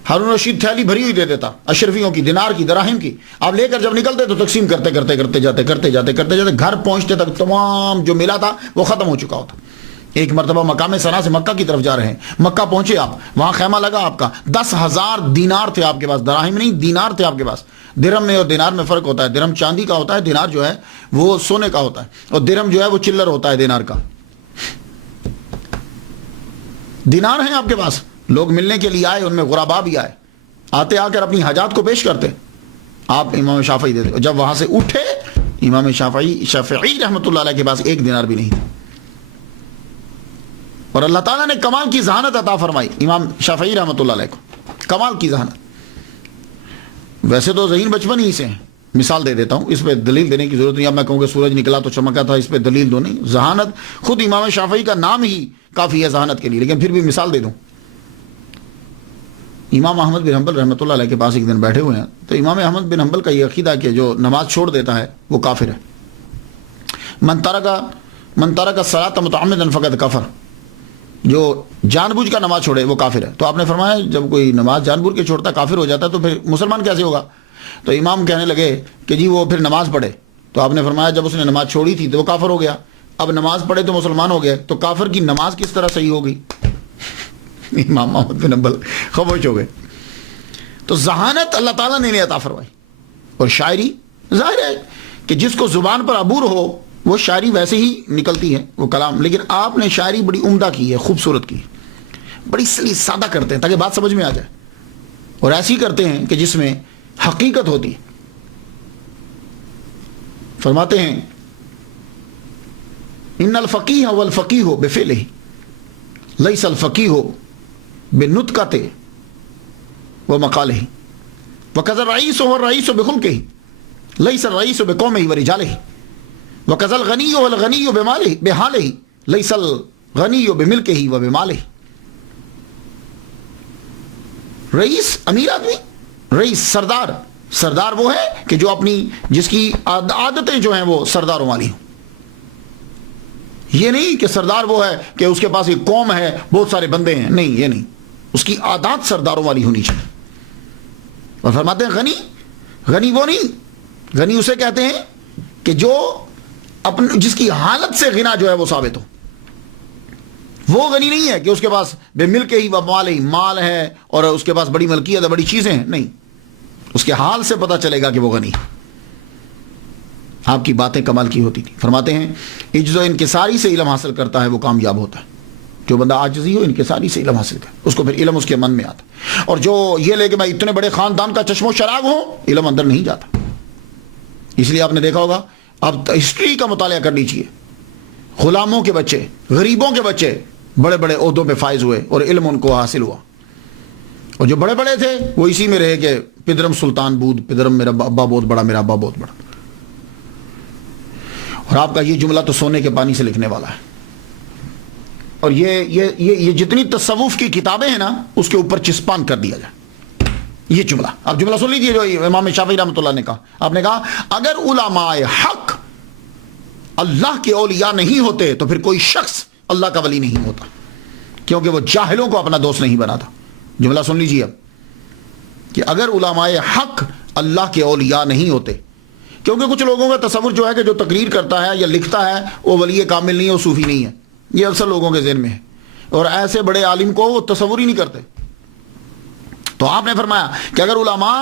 ہارون رشید تھیلی بھری ہوئی دے دیتا اشرفیوں کی, دینار کی, دراہم کی. آپ لے کر جب نکلتے تو تقسیم کرتے جاتے گھر پہنچتے تک تمام جو ملا تھا وہ ختم ہو چکا ہوتا. ایک مرتبہ مقام سنا سے مکہ کی طرف جا رہے ہیں, مکہ پہنچے آپ, وہاں خیمہ لگا آپ کا, 10,000 دینار تھے آپ کے پاس, دراہم نہیں دینار تھے آپ کے پاس. درہم میں اور دینار میں فرق ہوتا ہے, درہم چاندی کا ہوتا ہے, دینار جو ہے وہ سونے کا ہوتا ہے, اور درہم جو ہے وہ چلر ہوتا ہے دینار کا. دینار ہیں آپ کے پاس, لوگ ملنے کے لیے آئے, ان میں غربا بھی آئے, آتے آ کر اپنی حاجات کو پیش کرتے, آپ امام شافعی دیتے. جب وہاں سے اٹھے امام شافعی رحمۃ اللہ علیہ کے پاس ایک دینار بھی نہیں تھا, اور اللہ تعالیٰ نے کمال کی ذہانت عطا فرمائی امام شافعی رحمۃ اللہ علیہ کو, کمال کی ذہانت. ویسے تو ذہین بچپن ہی سے ہیں, مثال دے دیتا ہوں, اس پہ دلیل دینے کی ضرورت نہیں. اب میں کہوں کہ سورج نکلا تو چمکا تھا, اس پہ دلیل دو نہیں. ذہانت خود امام شافعی کا نام ہی کافی ہے ذہانت کے لیے, لیکن پھر بھی مثال دے دوں. امام احمد بن حنبل رحمۃ اللہ علیہ کے پاس ایک دن بیٹھے ہوئے ہیں, تو امام احمد بن حنبل کا یہ عقیدہ کہ جو نماز چھوڑ دیتا ہے وہ کافر ہے. من ترک الصلاۃ متعمدا فقد کفر, جو جان بوجھ کر نماز چھوڑے وہ کافر ہے. تو آپ نے فرمایا جب کوئی نماز جان بوجھ کے چھوڑتا کافر ہو جاتا ہے تو پھر مسلمان کیسے ہوگا؟ تو امام کہنے لگے کہ جی وہ پھر نماز پڑھے. تو آپ نے فرمایا جب اس نے نماز چھوڑی تھی تو وہ کافر ہو گیا, اب نماز پڑھے تو مسلمان ہو گیا, تو کافر کی نماز کس طرح صحیح ہوگی؟ امام احمد بن حنبل خاموش ہو گئے. تو ذہانت اللہ تعالیٰ نے عطا فرمائی. اور شاعری ظاہر ہے کہ جس کو زبان پر عبور ہو وہ شاعری ویسے ہی نکلتی ہے, وہ کلام. لیکن آپ نے شاعری بڑی عمدہ کی ہے, خوبصورت کی, بڑی سلی سادہ کرتے ہیں تاکہ بات سمجھ میں آ جائے, اور ایسی کرتے ہیں کہ جس میں حقیقت ہوتی ہے. فرماتے ہیں ان الفقیہ والفقیہ بفعلہ لیس الفقیہ بنطقہ ومقالہ وکذا الرئیس والرئیس بخلقہ لیس الرئیس بقومہ ورجالہ وکذا الغنی والغنی بحالہ لیس الغنی بملکہ وبمالہ. رئیس امیر آدمی, رئیس سردار وہ ہے کہ جو اپنی جس کی عادتیں جو ہیں وہ سرداروں والی ہوں. یہ نہیں کہ سردار وہ ہے کہ اس کے پاس ایک قوم ہے, بہت سارے بندے ہیں, نہیں, یہ نہیں. اس کی عادات سرداروں والی ہونی چاہیے. اور فرماتے ہیں غنی وہ نہیں, غنی اسے کہتے ہیں کہ جو جس کی حالت سے غنا جو ہے وہ ثابت ہو. وہ غنی نہیں ہے کہ اس کے پاس بے ملک ہی و مال ہی, مال ہے اور اس کے پاس بڑی ملکیت ہے, بڑی چیزیں ہیں, نہیں. اس کے حال سے پتہ چلے گا کہ وہ غنی ہے. آپ کی باتیں کمال کی ہوتی تھی. فرماتے ہیں عجز و انکساری سے علم حاصل کرتا ہے وہ کامیاب ہوتا ہے. جو بندہ عاجزی ہو, انکساری سے علم حاصل کرے, اس کو پھر علم اس کے من میں آتا. اور جو یہ لے کہ میں اتنے بڑے خاندان کا چشم و چراغ ہوں, علم اندر نہیں جاتا. اس لیے آپ نے دیکھا ہوگا, اب ہسٹری کا مطالعہ کر لیجیے, غلاموں کے بچے, غریبوں کے بچے بڑے بڑے عہدوں پہ فائز ہوئے اور علم ان کو حاصل ہوا. اور جو بڑے بڑے تھے وہ اسی میں رہے کہ پدرم سلطان بود, پدرم میرا ابا بہت بڑا, میرا ابا بہت بڑا. اور آپ کا یہ جملہ تو سونے کے پانی سے لکھنے والا ہے. اور یہ جتنی تصوف کی کتابیں ہیں نا اس کے اوپر چسپان کر دیا جائے یہ جملہ. آپ جملہ سن لیجیے جو امام شافعی رحمۃ اللہ نے کہا. آپ نے کہا اگر علماء حق اللہ کے اولیاء نہیں ہوتے تو پھر کوئی شخص اللہ کا ولی نہیں ہوتا, کیونکہ وہ جاہلوں کو اپنا دوست نہیں بناتا. جملہ سن لیجیے اب کہ اگر علماء حق اللہ کے اولیاء نہیں ہوتے, کیونکہ کچھ لوگوں کا تصور جو ہے کہ جو تقریر کرتا ہے یا لکھتا ہے وہ ولی کامل نہیں ہے, وہ صوفی نہیں ہے. یہ اکثر لوگوں کے ذہن میں ہے, اور ایسے بڑے عالم کو وہ تصور ہی نہیں کرتے. تو آپ نے فرمایا کہ اگر علماء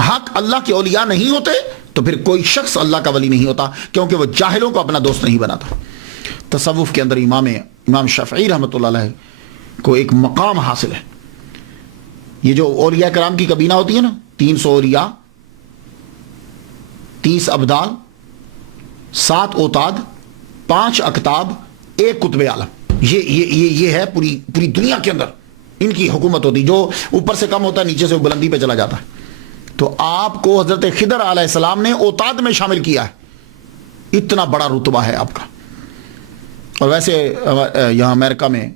حق اللہ کے اولیاء نہیں ہوتے تو پھر کوئی شخص اللہ کا ولی نہیں ہوتا, کیونکہ وہ جاہلوں کو اپنا دوست نہیں بناتا. تصوف کے اندر امام شافعی رحمۃ اللہ علیہ کو ایک مقام حاصل ہے. یہ جو اولیاء کرام کی کابینہ ہوتی ہے نا, 300 اولیاء, 30 ابدال, 7 اوتاد, 5 اقطاب, 1 قطب عالم, یہ ہے پوری دنیا کے اندر ان کی حکومت ہوتی، جو اوپر سے کم ہوتا ہے نیچے سے وہ بلندی پہ چلا جاتا ہے. تو آپ کو حضرت خضر علیہ السلام نے اوتاد میں شامل کیا ہے، اتنا بڑا رتبہ ہے آپ کا. اور ویسے یہاں امریکہ میں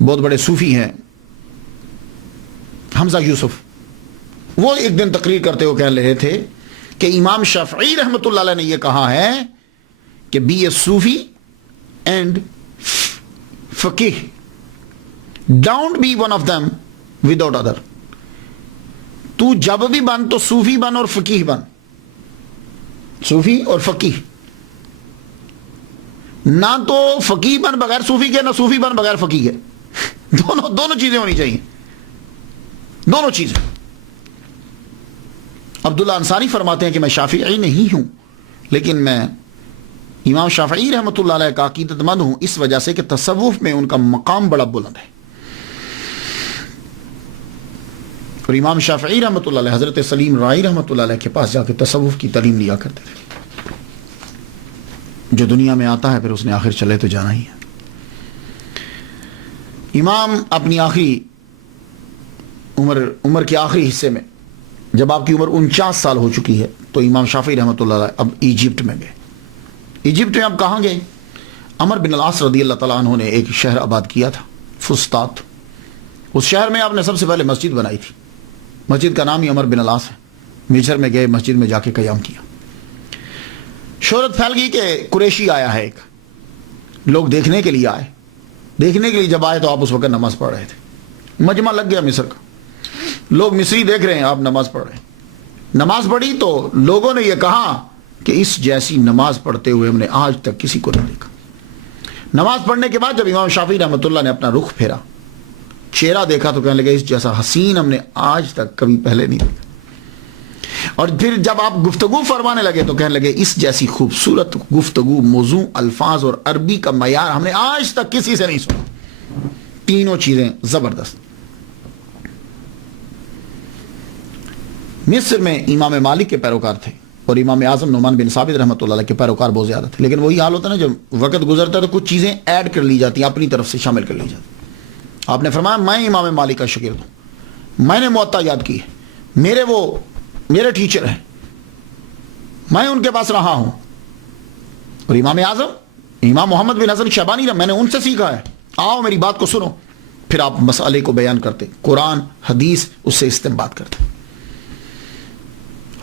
بہت بڑے صوفی ہیں، حمزہ یوسف، وہ ایک دن تقریر کرتے ہوئے کہہ رہے تھے کہ امام شافعی رحمۃ اللہ علیہ نے یہ کہا ہے کہ بی اے صوفی اینڈ فقیہ، don't be one of them without other. تو جب بھی بن تو صوفی بن اور فقیہ بن، صوفی اور فقیہ، نہ تو فقیہ بن بغیر صوفی کے، نہ صوفی بن بغیر فقیہ کے. دونوں چیزیں ہونی چاہیے، دونوں چیزیں. عبداللہ انصاری فرماتے ہیں کہ میں شافعی نہیں ہوں، لیکن میں امام شافعی رحمۃ اللہ علیہ کا عقیدت مند ہوں، اس وجہ سے کہ تصوف میں ان کا مقام بڑا بلند ہے. اور امام شافعی رحمۃ اللہ علیہ حضرت سلیم رائی رحمۃ اللہ علیہ کے پاس جا کے تصوف کی تعلیم لیا کرتے تھے. جو دنیا میں آتا ہے پھر اس نے آخر چلے تو جانا ہی ہے. امام اپنی آخری عمر کے آخری حصے میں جب آپ کی عمر 49 سال ہو چکی ہے تو امام شافعی رحمۃ اللہ علیہ اب ایجپٹ میں گئے. ایجپٹ میں اب کہاں گئے؟ عمر بن العاص رضی اللہ تعالیٰ عنہ نے ایک شہر آباد کیا تھا، فسطاط. اس شہر میں آپ نے سب سے پہلے مسجد بنائی تھی. مسجد کا نام ہی عمر بن العاص ہے. مصر میں گئے، مسجد میں جا کے قیام کیا. شہرت پھیل گئی کہ قریشی آیا ہے ایک، لوگ دیکھنے کے لیے آئے. دیکھنے کے لیے جب آئے تو آپ اس وقت نماز پڑھ رہے تھے. مجمع لگ گیا مصر کا، لوگ مصری دیکھ رہے ہیں، آپ نماز پڑھ رہے ہیں. نماز پڑھی تو لوگوں نے یہ کہا کہ اس جیسی نماز پڑھتے ہوئے ہم نے آج تک کسی کو نہیں دیکھا. نماز پڑھنے کے بعد جب امام شافعی رحمۃ اللہ نے اپنا رخ پھیرا، چہرہ دیکھا تو کہنے لگے اس جیسا حسین ہم نے آج تک کبھی پہلے نہیں دیکھا. اور پھر جب آپ گفتگو فرمانے لگے تو کہنے لگے اس جیسی خوبصورت گفتگو، موضوع، الفاظ اور عربی کا معیار ہم نے آج تک کسی سے نہیں سنا. تینوں چیزیں زبردست. مصر میں امام مالک کے پیروکار تھے اور امام اعظم نعمان بن ثابت رحمۃ اللہ علیہ کے پیروکار بہت زیادہ تھے. لیکن وہی حال ہوتا ہے نا، جب وقت گزرتا ہے تو کچھ چیزیں ایڈ کر لی جاتی ہیں، اپنی طرف سے شامل کر لی جاتی. آپ نے فرمایا میں امام مالک کا شاگرد ہوں، میں نے موطا یاد کی ہے، میرے ٹیچر ہیں، میں ان کے پاس رہا ہوں. اور امام اعظم امام محمد بن حسن شیبانی میں نے ان سے سیکھا ہے، آؤ میری بات کو سنو. پھر آپ مسئلے کو بیان کرتے، قرآن حدیث اس سے استنباط کرتے.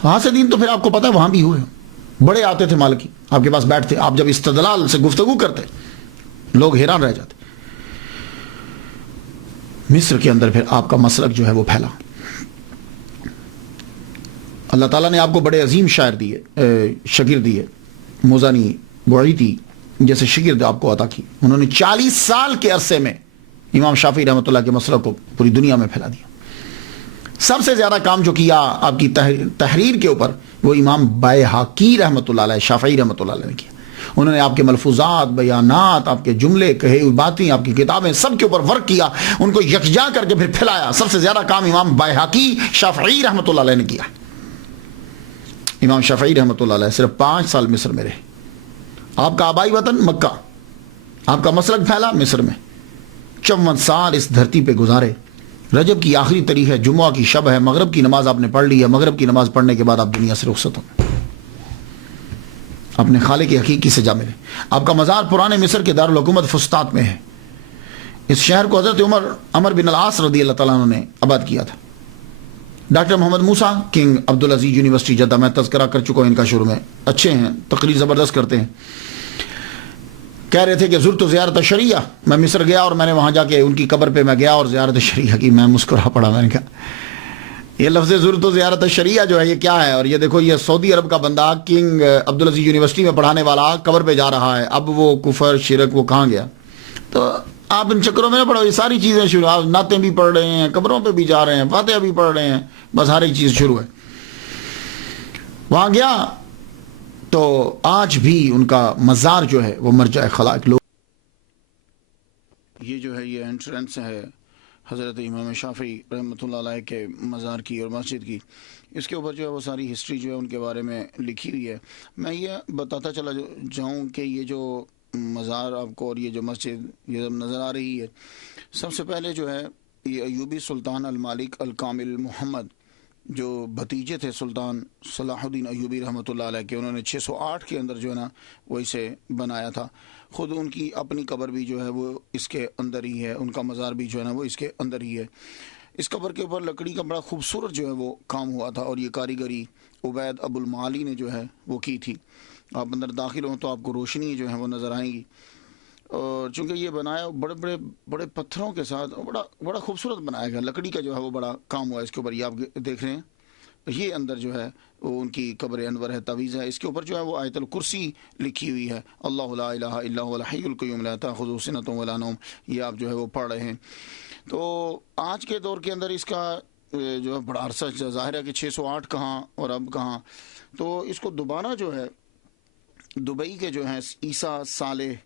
وہاں سے دین تو پھر آپ کو پتا ہے وہاں بھی ہوئے، بڑے آتے تھے مالکی آپ کے پاس بیٹھتے، آپ جب استدلال سے گفتگو کرتے لوگ حیران رہ جاتے. مصر کے اندر پھر آپ کا مسلک جو ہے وہ پھیلا. اللہ تعالیٰ نے آپ کو بڑے عظیم شاعر دیے، شاگرد دیے. موزانی، بعیدی جیسے شاگرد آپ کو عطا کی. انہوں نے 40 سال کے عرصے میں امام شافعی رحمۃ اللہ کے مسلک کو پوری دنیا میں پھیلا دیا. سب سے زیادہ کام جو کیا آپ کی تحریر کے اوپر وہ امام بائحقی رحمۃ اللہ علیہ، شافعی رحمۃ اللہ علیہ نے کیا. انہوں نے آپ کے ملفوظات، بیانات، آپ کے جملے، کہے ہوئی باتیں، آپ کی کتابیں سب کے اوپر ورک کیا، ان کو یکجا کر کے پھر پھیلایا. سب سے زیادہ کام امام بائحقی شافعی رحمۃ اللہ علیہ نے کیا. امام شافعی رحمۃ اللہ علیہ صرف 5 سال مصر میں رہے. آپ کا آبائی وطن مکہ، آپ کا مسلک پھیلا مصر میں. 54 سال اس دھرتی پہ گزارے. رجب کی آخری تاریخ ہے، جمعہ کی شب ہے، مغرب کی نماز آپ نے پڑھ لی ہے. مغرب کی نماز پڑھنے کے بعد آپ دنیا سے رخصت ہو اپنے خالق حقیقی سے جا ملے. آپ کا مزار پرانے مصر کے دارالحکومت فسطاط میں ہے. اس شہر کو حضرت عمر بن العاص رضی اللہ تعالیٰ عنہ نے آباد کیا تھا. ڈاکٹر محمد موسیٰ کنگ عبدالعزیز یونیورسٹی جدہ، میں تذکرہ کر چکا ہوں ان کا شروع میں، اچھے ہیں، تقریر زبردست کرتے ہیں. کہہ رہے تھے کہ زرت زیارت شریعہ، میں مصر گیا اور میں نے وہاں جا کے ان کی قبر پہ میں گیا اور زیارت شریعہ کی. میں مسکرا پڑا، میں نے کہا یہ لفظ زرت زیارت شریعہ جو ہے یہ کیا ہے؟ اور یہ دیکھو یہ سعودی عرب کا بندہ کنگ عبدالعزیز یونیورسٹی میں پڑھانے والا قبر پہ جا رہا ہے. اب وہ کفر شرک وہ کہاں گیا؟ تو آپ ان چکروں میں نہ پڑھو، یہ ساری چیزیں شروع. آپ نعتیں بھی پڑھ رہے ہیں، قبروں پہ بھی جا رہے ہیں، فاتحہ بھی پڑھ رہے ہیں، بس ہر ایک چیز شروع ہے. وہاں گیا تو آج بھی ان کا مزار جو ہے وہ مرجع خلائق. لوگ یہ جو ہے یہ انٹرنس ہے حضرت امام شافعی رحمۃ اللہ علیہ کے مزار کی اور مسجد کی. اس کے اوپر جو ہے وہ ساری ہسٹری جو ہے ان کے بارے میں لکھی ہوئی ہے. میں یہ بتاتا چلا جاؤں کہ یہ جو مزار آپ کو اور یہ جو مسجد یہ نظر آ رہی ہے، سب سے پہلے جو ہے یہ ایوبی سلطان المالک الکامل محمد جو بھتیجے تھے سلطان صلاح الدین ایوبی رحمۃ اللہ علیہ کے، انہوں نے 608 کے اندر جو ہے نا وہ اسے بنایا تھا. خود ان کی اپنی قبر بھی جو ہے وہ اس کے اندر ہی ہے، ان کا مزار بھی جو ہے نا وہ اس کے اندر ہی ہے. اس قبر کے اوپر لکڑی کا بڑا خوبصورت جو ہے وہ کام ہوا تھا، اور یہ کاریگری عبید ابو المعالی نے جو ہے وہ کی تھی. آپ اندر داخل ہوں تو آپ کو روشنی جو ہے وہ نظر آئیں گی، اور چونکہ یہ بنایا بڑے پتھروں کے ساتھ بڑا خوبصورت بنایا گیا. لکڑی کا جو ہے وہ بڑا کام ہوا ہے اس کے اوپر. یہ آپ دیکھ رہے ہیں، یہ اندر جو ہے وہ ان کی قبر انور ہے، تعویذ ہے. اس کے اوپر جو ہے وہ آیت الکرسی لکھی ہوئی ہے، اللہ لا الہ الا هو الحی القیوم لا تأخذہ سنۃ ولا نوم. یہ آپ جو ہے وہ پڑھ رہے ہیں. تو آج کے دور کے اندر اس کا جو ہے بڑا عرصہ ظاہر ہے کہ 608 کہاں اور اب کہاں. تو اس کو دوبارہ جو ہے دبئی کے جو ہیں عیسیٰ صالح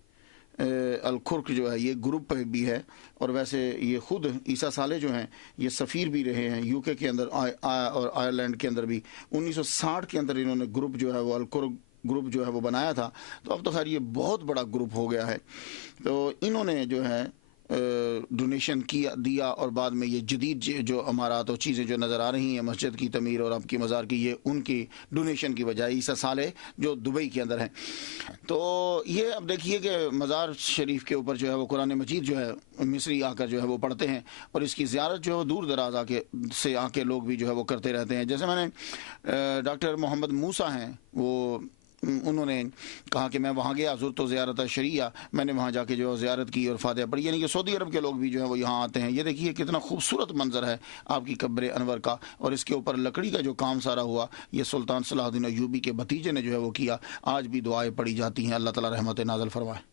الکرک جو ہے یہ گروپ بھی ہے، اور ویسے یہ خود عیسیٰ صالح جو ہیں یہ سفیر بھی رہے ہیں یو کے اندر اور آئرلینڈ کے اندر بھی. 1960 کے اندر انہوں نے گروپ جو ہے وہ الکرک گروپ جو ہے وہ بنایا تھا. تو اب تو خیر یہ بہت بڑا گروپ ہو گیا ہے. تو انہوں نے جو ہے ڈونیشن دیا، اور بعد میں یہ جدید جو عمارات اور چیزیں جو نظر آ رہی ہیں مسجد کی تعمیر اور آپ کی مزار کی، یہ ان کی ڈونیشن کی بجائے عیسیٰ صالح جو دبئی کے اندر ہیں. تو یہ اب دیکھیے کہ مزار شریف کے اوپر جو ہے وہ قرآن مجید جو ہے مصری آ کر جو ہے وہ پڑھتے ہیں، اور اس کی زیارت جو دور دراز سے آ کے لوگ بھی جو ہے وہ کرتے رہتے ہیں. جیسے میں نے ڈاکٹر محمد موسیٰ ہیں، وہ انہوں نے کہا کہ میں وہاں گیا زرت و زیارت شریعہ، میں نے وہاں جا کے جو زیارت کی اور فاتحہ پڑھی. یعنی کہ سعودی عرب کے لوگ بھی جو ہے وہ یہاں آتے ہیں. یہ دیکھیے کتنا خوبصورت منظر ہے آپ کی قبر انور کا، اور اس کے اوپر لکڑی کا جو کام سارا ہوا یہ سلطان صلاح الدین ایوبی کے بھتیجے نے جو ہے وہ کیا. آج بھی دعائیں پڑھی جاتی ہیں. اللہ تعالی رحمت نازل فرمائے.